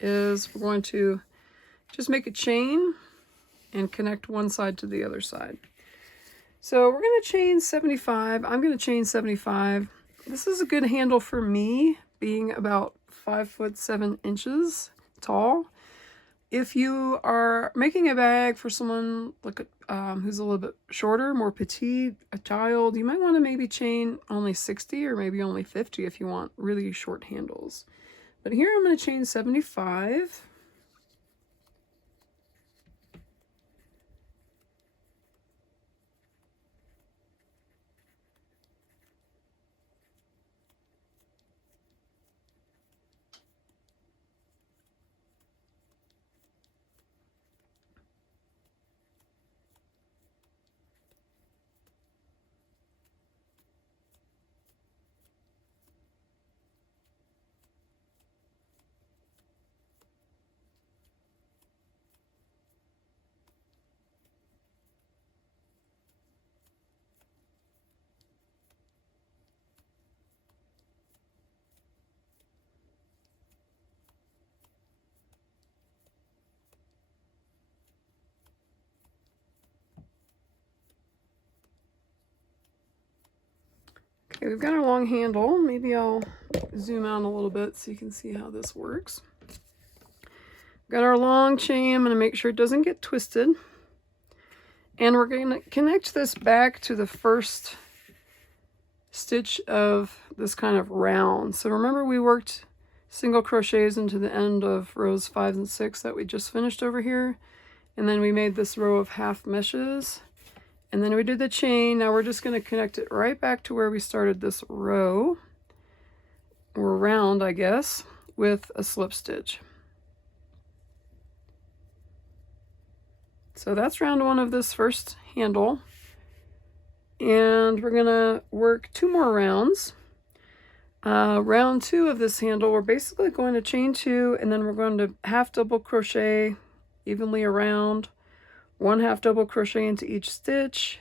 is we're going to just make a chain and connect one side to the other side. So we're going to chain 75. I'm going to chain 75. This is a good handle for me, being about 5'7" tall. If you are making a bag for someone like who's a little bit shorter, more petite, a child, you might want to maybe chain only 60 or maybe only 50 if you want really short handles. But here I'm going to chain 75. Okay, we've got our long handle. Maybe I'll zoom out a little bit so you can see how this works. We've got our long chain. I'm going to make sure it doesn't get twisted. And we're going to connect this back to the first stitch of this kind of round. So remember, we worked single crochets into the end of rows 5 and 6 that we just finished over here. And then we made this row of half meshes. And then we did the chain. Now we're just going to connect it right back to where we started this row, or round, I guess, with a slip stitch. So that's round 1 of this first handle. And we're going to work 2 more rounds. Round 2 of this handle, we're basically going to chain 2, and then we're going to half double crochet evenly around, 1 half double crochet into each stitch,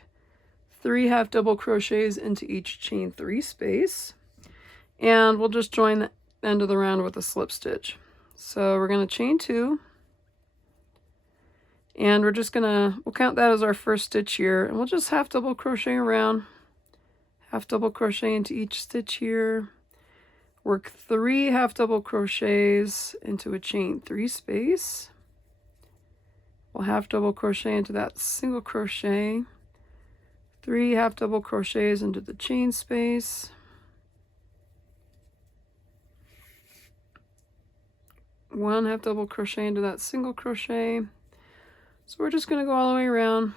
3 half double crochets into each chain 3 space, and we'll just join the end of the round with a slip stitch. So we're going to chain 2, and we're just going to, we'll count that as our first stitch here, and we'll just half double crochet around, half double crochet into each stitch here, work 3 half double crochets into a chain 3 space. We'll half double crochet into that single crochet, 3 half double crochets into the chain space, 1 half double crochet into that single crochet. So we're just going to go all the way around.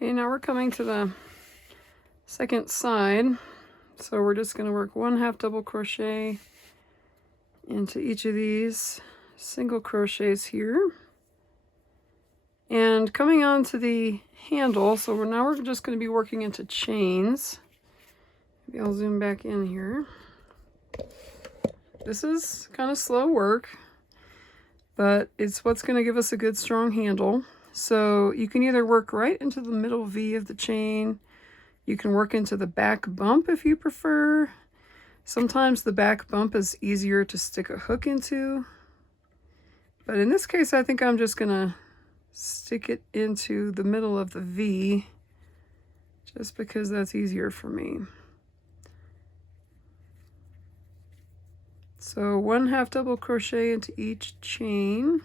Okay, now we're coming to the second side. So we're just going to work 1/2 double crochet into each of these single crochets here. And coming on to the handle, so now we're just going to be working into chains. Maybe I'll zoom back in here. This is kind of slow work, but it's what's going to give us a good strong handle. So you can either work right into the middle V of the chain. You can work into the back bump if you prefer. Sometimes the back bump is easier to stick a hook into. But in this case, I think I'm just going to stick it into the middle of the V just because that's easier for me. So 1/2 double crochet into each chain.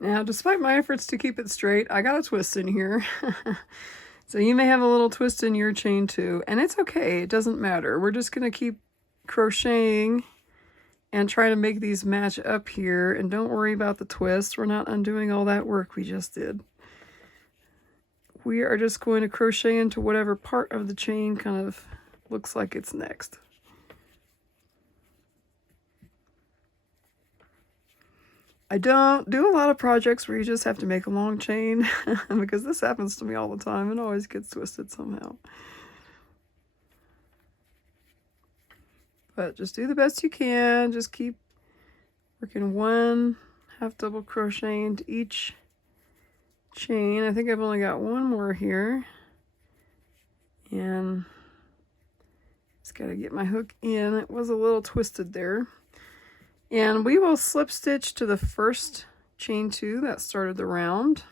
Now, despite my efforts to keep it straight, I got a twist in here. So you may have a little twist in your chain too, and it's okay, it doesn't matter. We're just gonna keep crocheting and try to make these match up here, and don't worry about the twist. We're not undoing all that work we just did. we are just going to crochet into whatever part of the chain kind of looks like it's next. I don't do a lot of projects where you just have to make a long chain because this happens to me all the time. It always gets twisted somehow. But just do the best you can. Just keep working one half double crochet into each chain. I think I've only got one more here. And just got to get my hook in. It was a little twisted there. And we will slip stitch to the first chain 2 that started the round.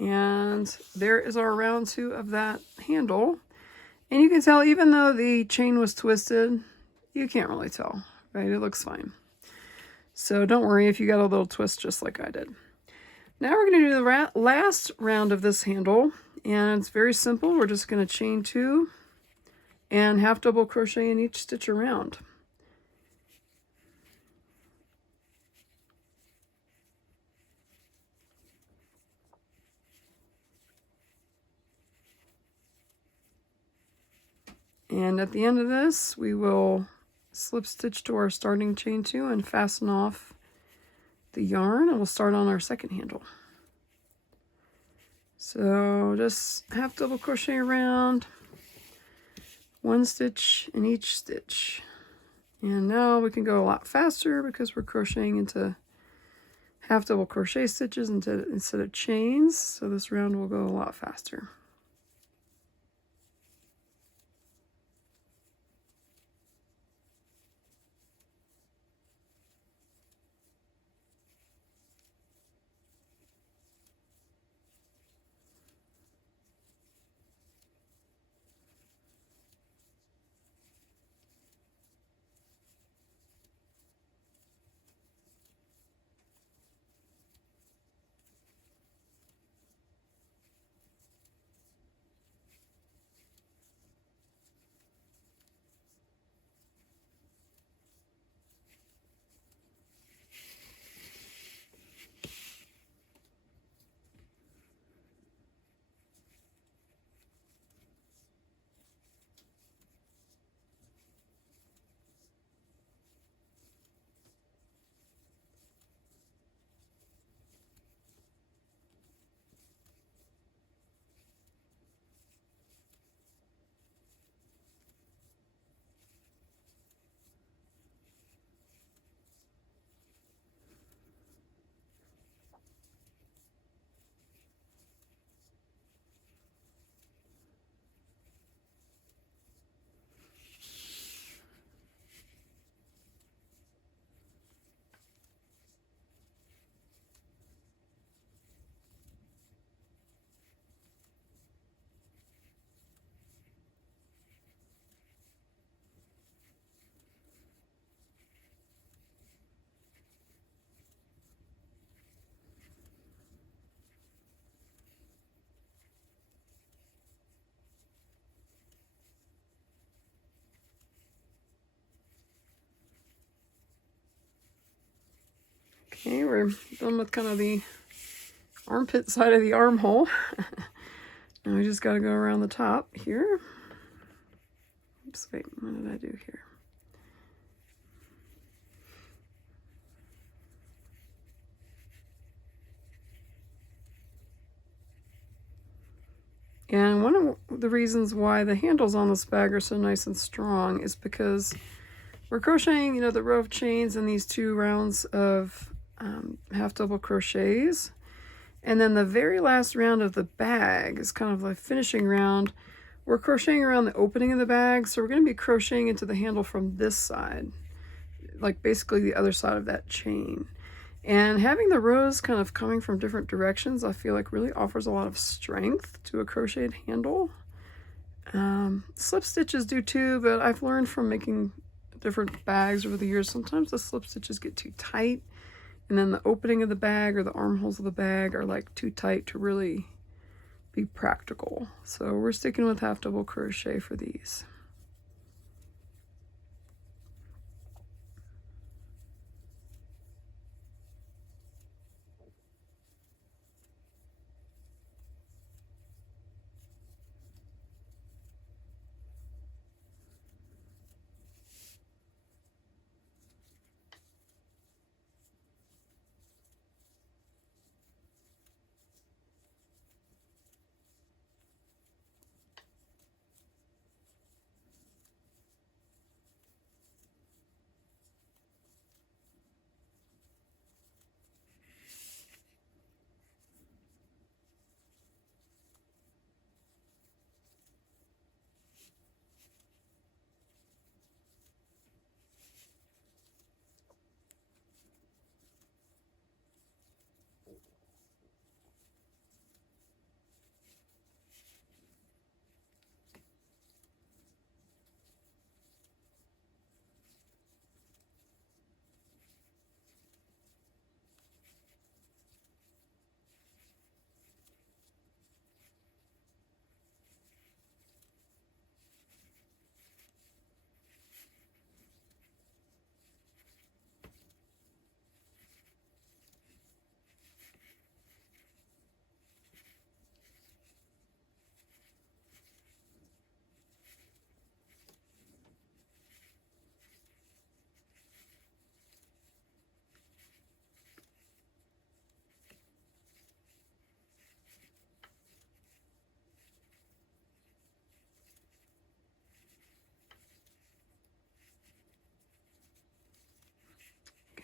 And there is our round 2 of that handle. And you can tell, even though the chain was twisted, you can't really tell, right? It looks fine. So don't worry if you got a little twist just like I did. Now we're going to do the last round of this handle. And it's very simple. We're just going to chain 2 and half double crochet in each stitch around. And at the end of this, we will slip stitch to our starting chain 2 and fasten off the yarn, and we'll start on our second handle. So just half double crochet around, 1 stitch in each stitch. And now we can go a lot faster because we're crocheting into half double crochet stitches instead of chains. So this round will go a lot faster. Okay, we're done with kind of the armpit side of the armhole. And we just got to go around the top here. Oops, wait, what did I do here? And one of the reasons why the handles on this bag are so nice and strong is because we're crocheting, you know, the row of chains in these 2 rounds of half double crochets. And then the very last round of the bag is kind of like finishing round. We're crocheting around the opening of the bag. So we're going to be crocheting into the handle from this side, like basically the other side of that chain. And having the rows kind of coming from different directions, I feel like really offers a lot of strength to a crocheted handle. Slip stitches do too, but I've learned from making different bags over the years, sometimes the slip stitches get too tight, and then the opening of the bag or the armholes of the bag are like too tight to really be practical. So we're sticking with half double crochet for these.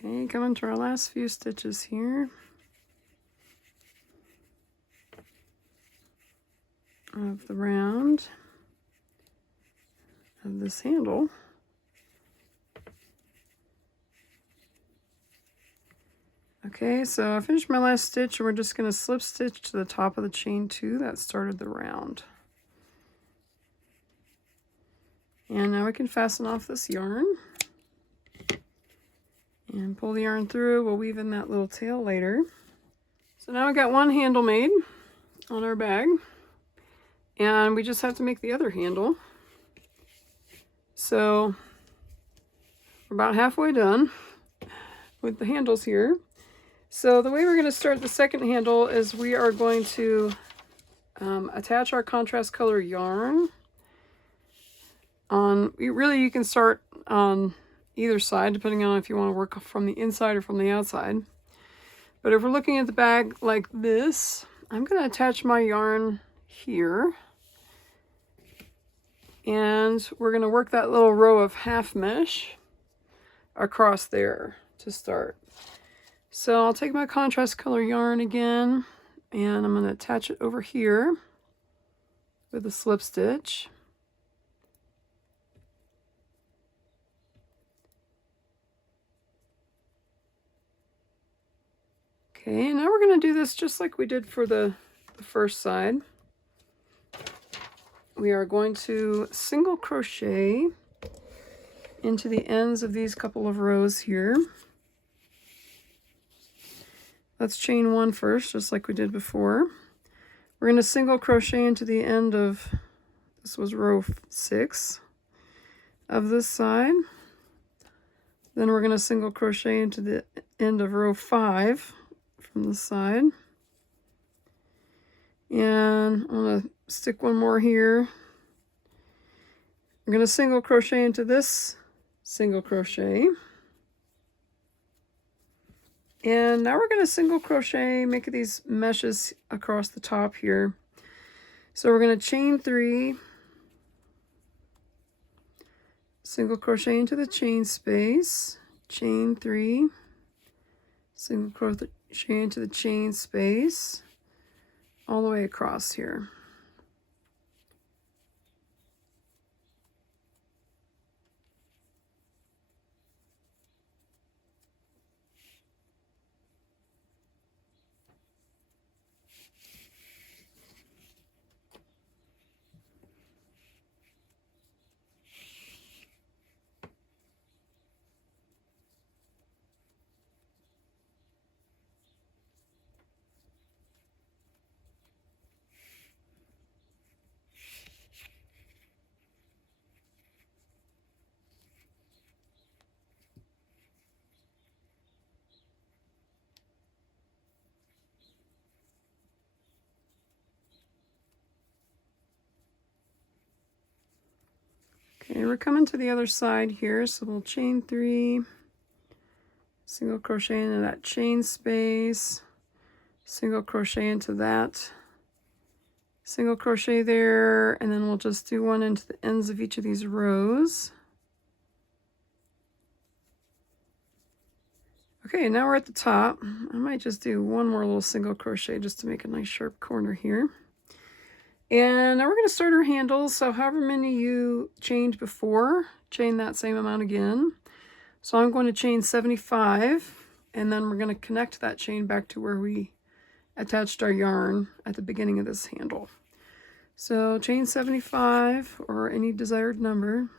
Okay, coming to our last few stitches here of the round of this handle. Okay, so I finished my last stitch, and we're just going to slip stitch to the top of the chain 2 that started the round. And now we can fasten off this yarn and pull the yarn through. We'll weave in that little tail later. So now we got one handle made on our bag, and we just have to make the other handle. So we're about halfway done with the handles here. So the way we're going to start the second handle is we are going to attach our contrast color yarn on, you can start on either side depending on if you want to work from the inside or from the outside. But if we're looking at the bag like this, I'm going to attach my yarn here, and we're going to work that little row of half mesh across there to start. So I'll take my contrast color yarn again, and I'm going to attach it over here with a slip stitch. Okay, now we're going to do this just like we did for the first side. We are going to single crochet into the ends of these couple of rows here. Let's chain 1 first, just like we did before. We're going to single crochet into the end of, this was row 6 of this side. Then we're going to single crochet into the end of row 5 from this side. And I'm going to stick one more here. I'm going to single crochet into this single crochet. And now we're going to single crochet, make these meshes across the top here. So we're going to chain 3, single crochet into the chain space, chain 3, single crochet into the chain space, all the way across here. Okay, we're coming to the other side here, so we'll chain 3, single crochet into that chain space, single crochet into that, single crochet there, and then we'll just do one into the ends of each of these rows. Okay, now we're at the top. I might just do one more little single crochet just to make a nice sharp corner here. And now we're going to start our handles. So however many you chained before, chain that same amount again. So I'm going to chain 75, and then we're going to connect that chain back to where we attached our yarn at the beginning of this handle. So chain 75, or any desired number.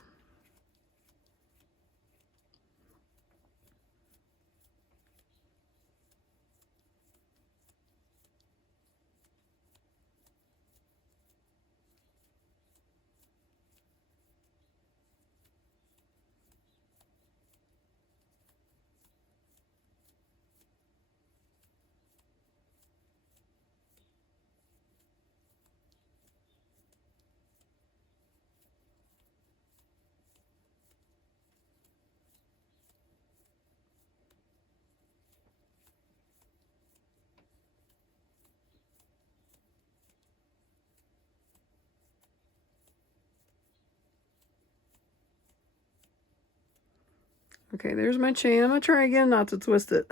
Okay, there's my chain. I'm gonna try again not to twist it.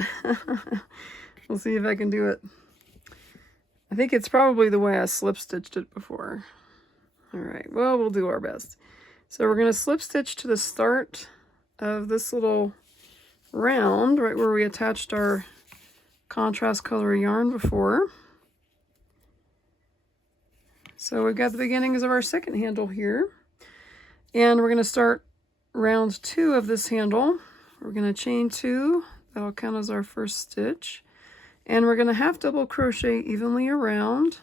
We'll see if I can do it. I think it's probably the way I slip stitched it before. All right, well, we'll do our best. So we're gonna slip stitch to the start of this little round, right where we attached our contrast color yarn before. So we've got the beginnings of our second handle here. And we're gonna start round 2 of this handle. We're gonna chain 2, that'll count as our first stitch. And we're gonna half double crochet evenly around.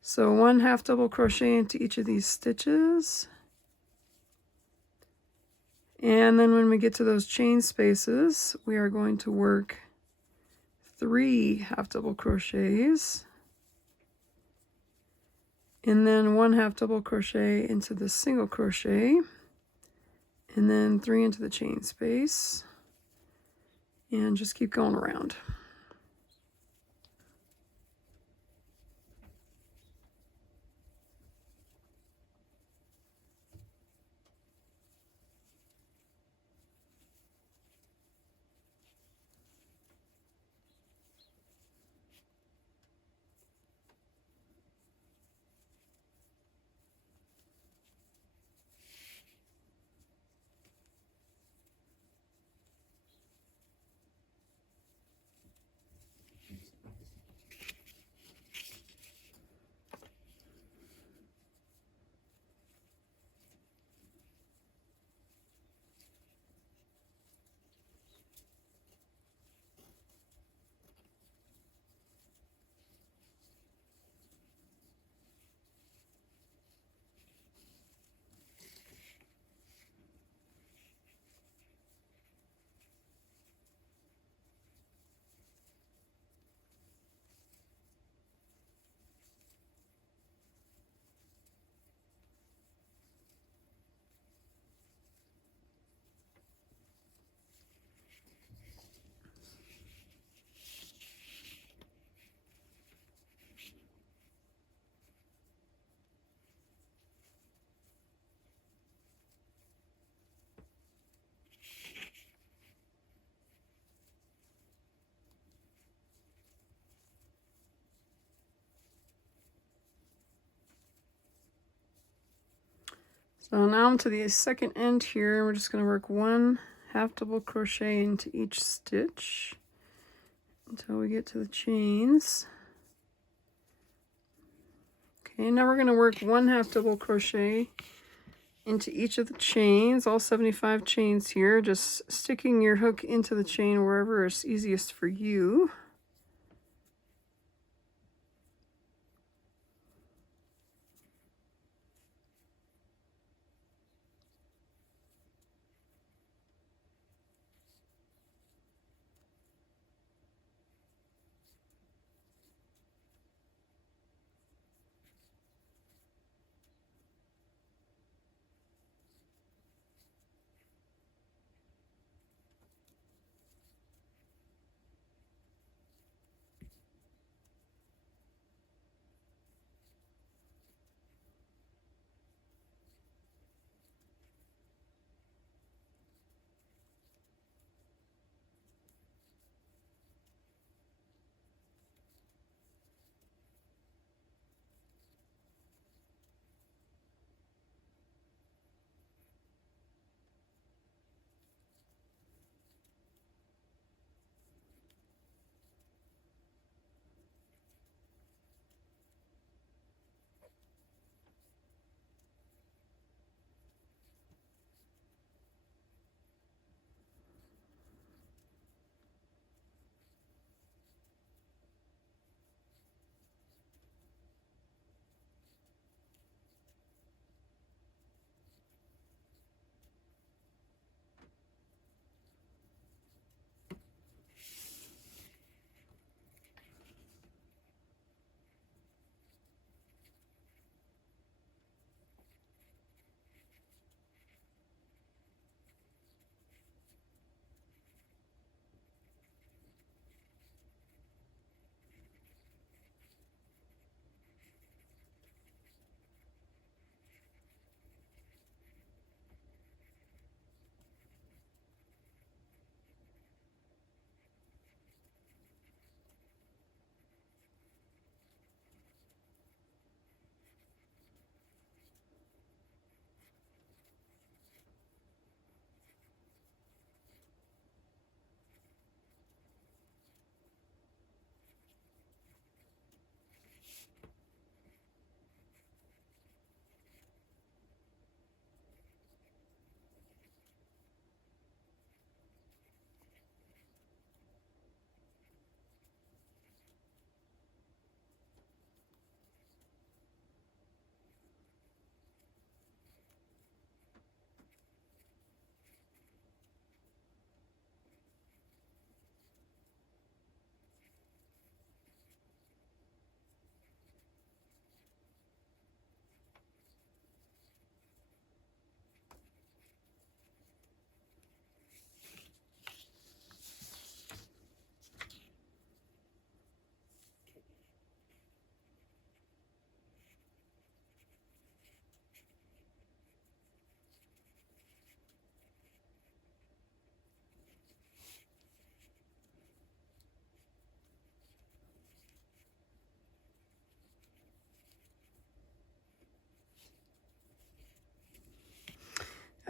So 1 half double crochet into each of these stitches. And then when we get to those chain spaces, we are going to work 3 half double crochets. And then 1 half double crochet into the single crochet. And then 3 into the chain space. And just keep going around. So now I'm to the second end here. We're just going to work 1 half double crochet into each stitch until we get to the chains. Okay, now we're going to work 1 half double crochet into each of the chains, all 75 chains here, just sticking your hook into the chain wherever is easiest for you.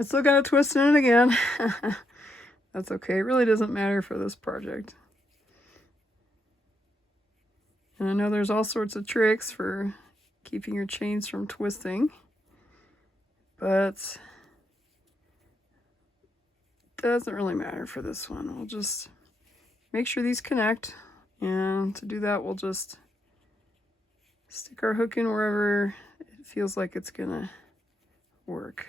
I still got to twist in it again. That's okay. It really doesn't matter for this project. And I know there's all sorts of tricks for keeping your chains from twisting, but it doesn't really matter for this one. We'll just make sure these connect, and to do that we'll just stick our hook in wherever it feels like it's gonna work.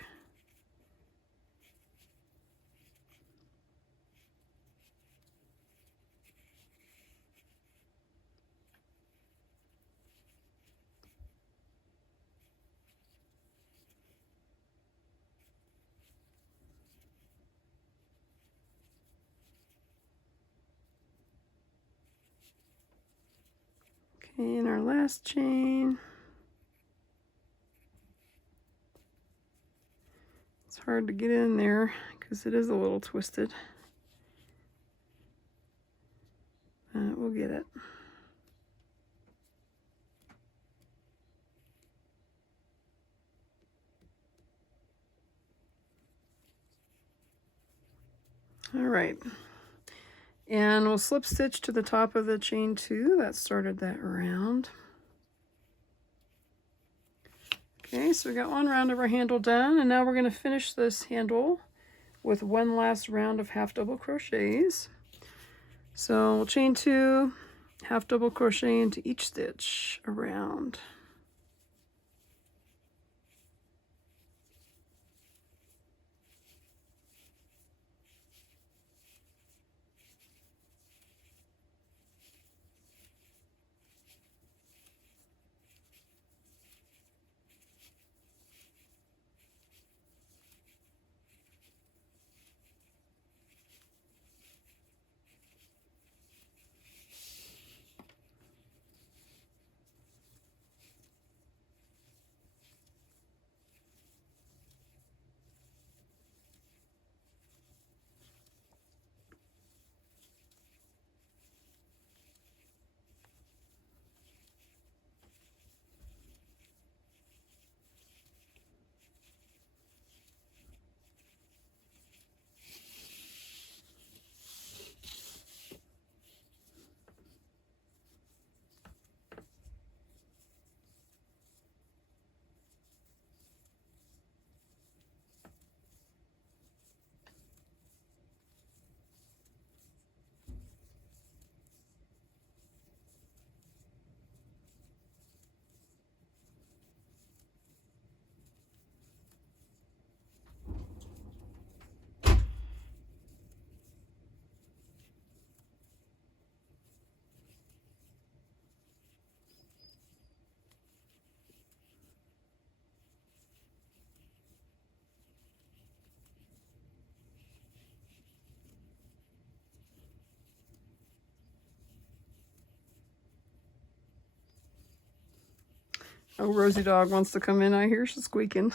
Okay, and our last chain. It's hard to get in there because it is a little twisted. We'll get it. All right. And we'll slip stitch to the top of the chain 2. That started that round. Okay, so we got one round of our handle done, and now we're going to finish this handle with one last round of half double crochets. So we'll chain 2, half double crochet into each stitch around. Oh, Rosie Dog wants to come in. I hear she's squeaking.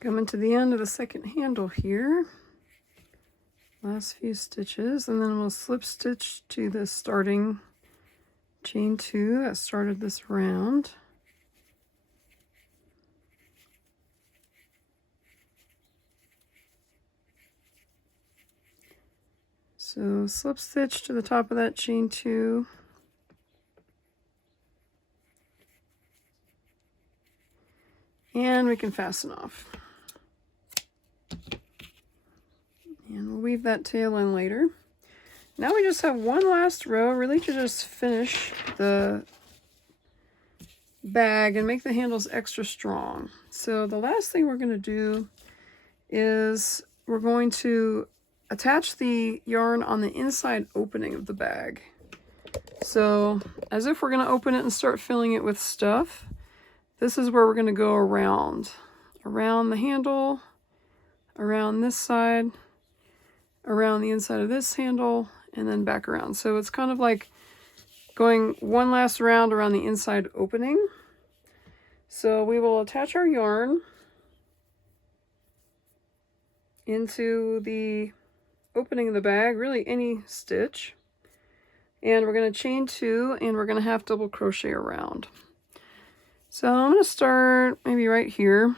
Coming to the end of the second handle here. Last few stitches, and then we'll slip stitch to the starting chain 2 that started this round. So slip stitch to the top of that chain 2. And we can fasten off. And we'll weave that tail in later. Now we just have one last row, really, to just finish the bag and make the handles extra strong. So the last thing we're going to do is we're going to attach the yarn on the inside opening of the bag. So as if we're going to open it and start filling it with stuff, this is where we're going to go around the handle, around this side, around the inside of this handle, and then back around. So it's kind of like going one last round around the inside opening. So we will attach our yarn into the opening of the bag, really any stitch, and we're going to chain 2 and we're going to half double crochet around. So I'm going to start maybe right here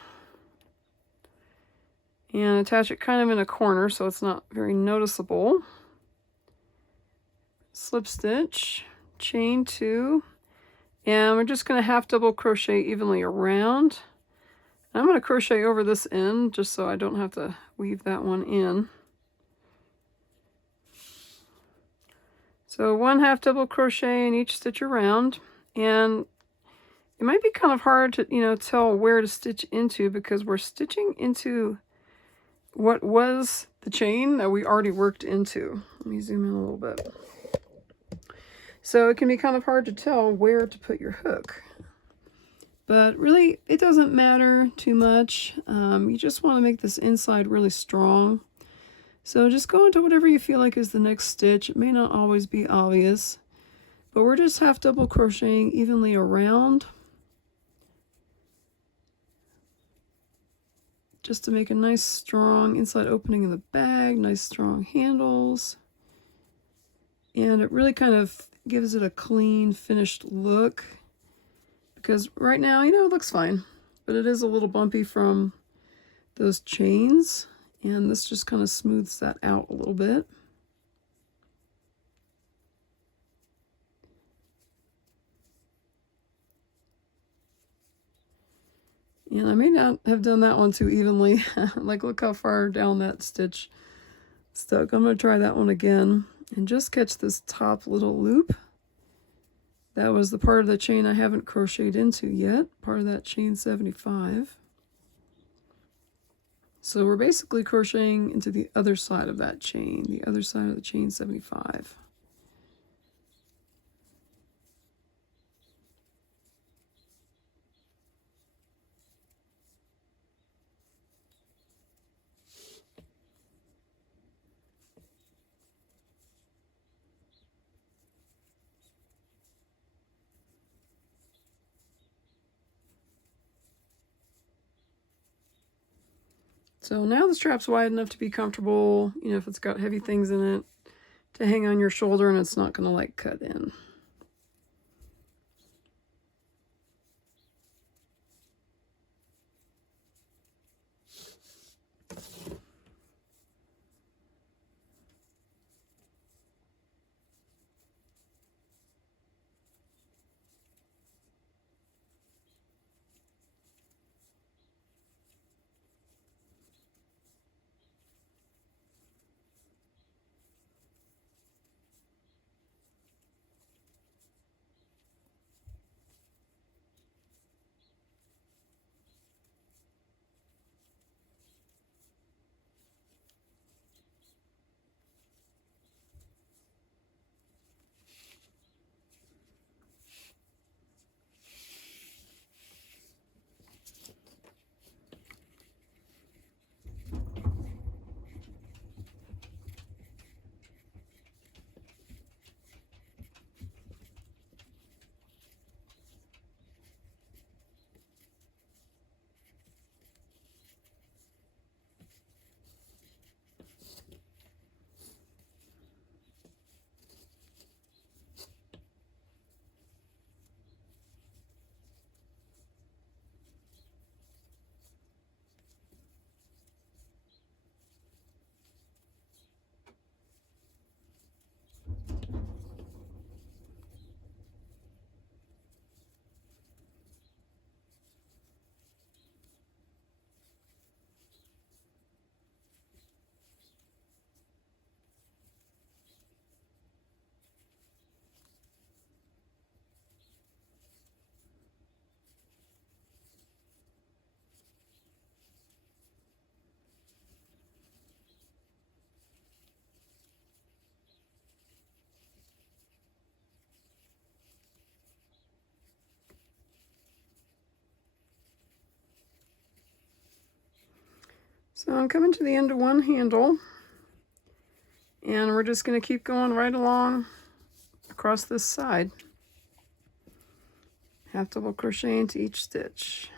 and attach it kind of in a corner so it's not very noticeable. Slip stitch, chain 2, and we're just going to half double crochet evenly around. I'm going to crochet over this end just so I don't have to weave that one in. So one half double crochet in each stitch around, and it might be kind of hard to, tell where to stitch into because we're stitching into what was the chain that we already worked into. Let me zoom in a little bit. So it can be kind of hard to tell where to put your hook. But really, it doesn't matter too much. You just want to make this inside really strong. So just go into whatever you feel like is the next stitch. It may not always be obvious, but we're just half double crocheting evenly around, just to make a nice strong inside opening of the bag, nice strong handles. And it really kind of gives it a clean, finished look. Because right now, it looks fine, but it is a little bumpy from those chains. And this just kind of smooths that out a little bit. And I may not have done that one too evenly. Like, look how far down that stitch stuck. I'm going to try that one again and just catch this top little loop. That was the part of the chain I haven't crocheted into yet, part of that chain 75. So we're basically crocheting into the other side of that chain, the other side of the chain 75. So now the strap's wide enough to be comfortable, if it's got heavy things in it, to hang on your shoulder and it's not going to like cut in. So I'm coming to the end of one handle, and we're just going to keep going right along across this side. Half double crochet into each stitch.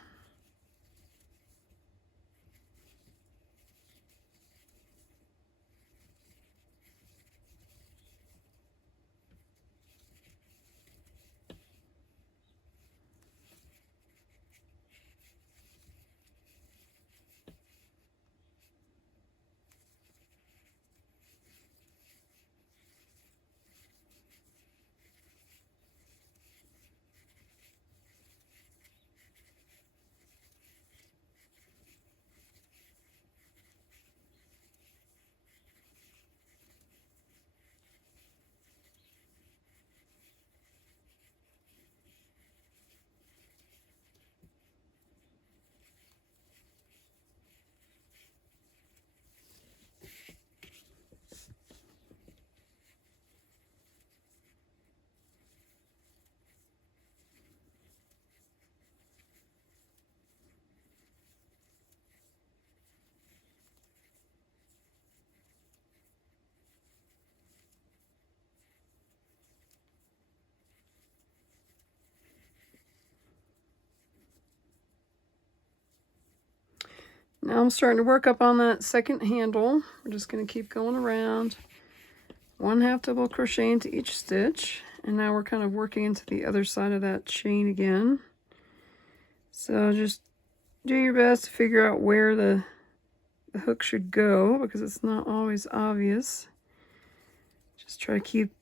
Now I'm starting to work up on that second handle. We're just going to keep going around. One half double crochet into each stitch. And now we're kind of working into the other side of that chain again. So just do your best to figure out where the hook should go, because it's not always obvious. Just try to keep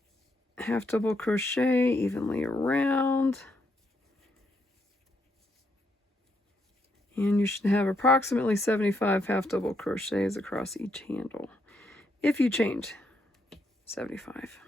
half double crochet evenly around. And you should have approximately 75 half double crochets across each handle, if you chained 75.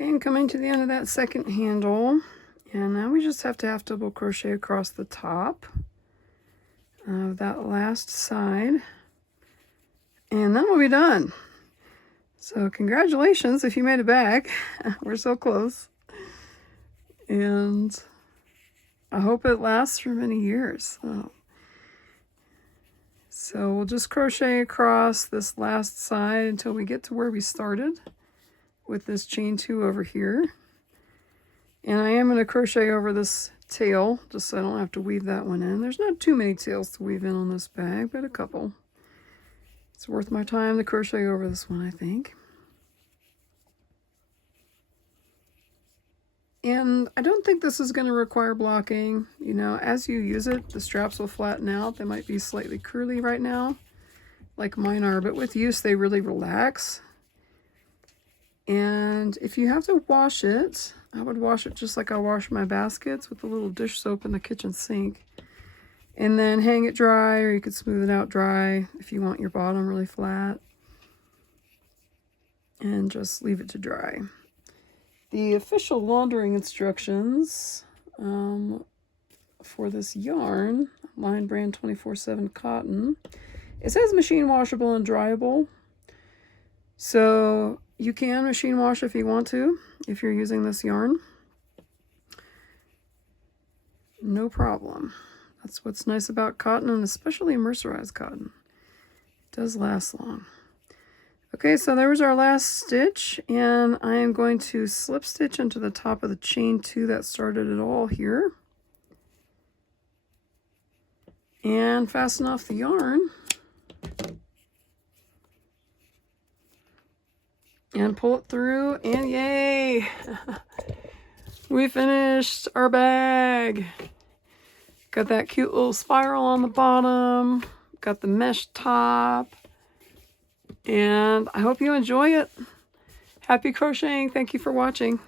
And coming to the end of that second handle, And now we just have to half double crochet across the top of that last side. And then we'll be done. So congratulations if you made it back. We're so close. And I hope it lasts for many years. So we'll just crochet across this last side until we get to where we started with this chain 2 over here. And I am going to crochet over this tail just so I don't have to weave that one in. There's not too many tails to weave in on this bag, but a couple. It's worth my time to crochet over this one, I think. And I don't think this is going to require blocking. You know, as you use it, the straps will flatten out. They might be slightly curly right now, like mine are, but with use, they really relax. And if you have to wash it, I would wash it just like I wash my baskets with a little dish soap in the kitchen sink. And then hang it dry, or you could smooth it out dry if you want your bottom really flat. And just leave it to dry. The official laundering instructions for this yarn, Line Brand 24/7 cotton, it says machine washable and dryable. So you can machine wash if you want to, if you're using this yarn. No problem. That's what's nice about cotton, and especially mercerized cotton. It does last long. Okay, so there was our last stitch, and I am going to slip stitch into the top of the chain 2 that started it all here. And fasten off the yarn. And pull it through, and yay! We finished our bag. Got that cute little spiral on the bottom. Got the mesh top. And I hope you enjoy it. Happy crocheting. Thank you for watching.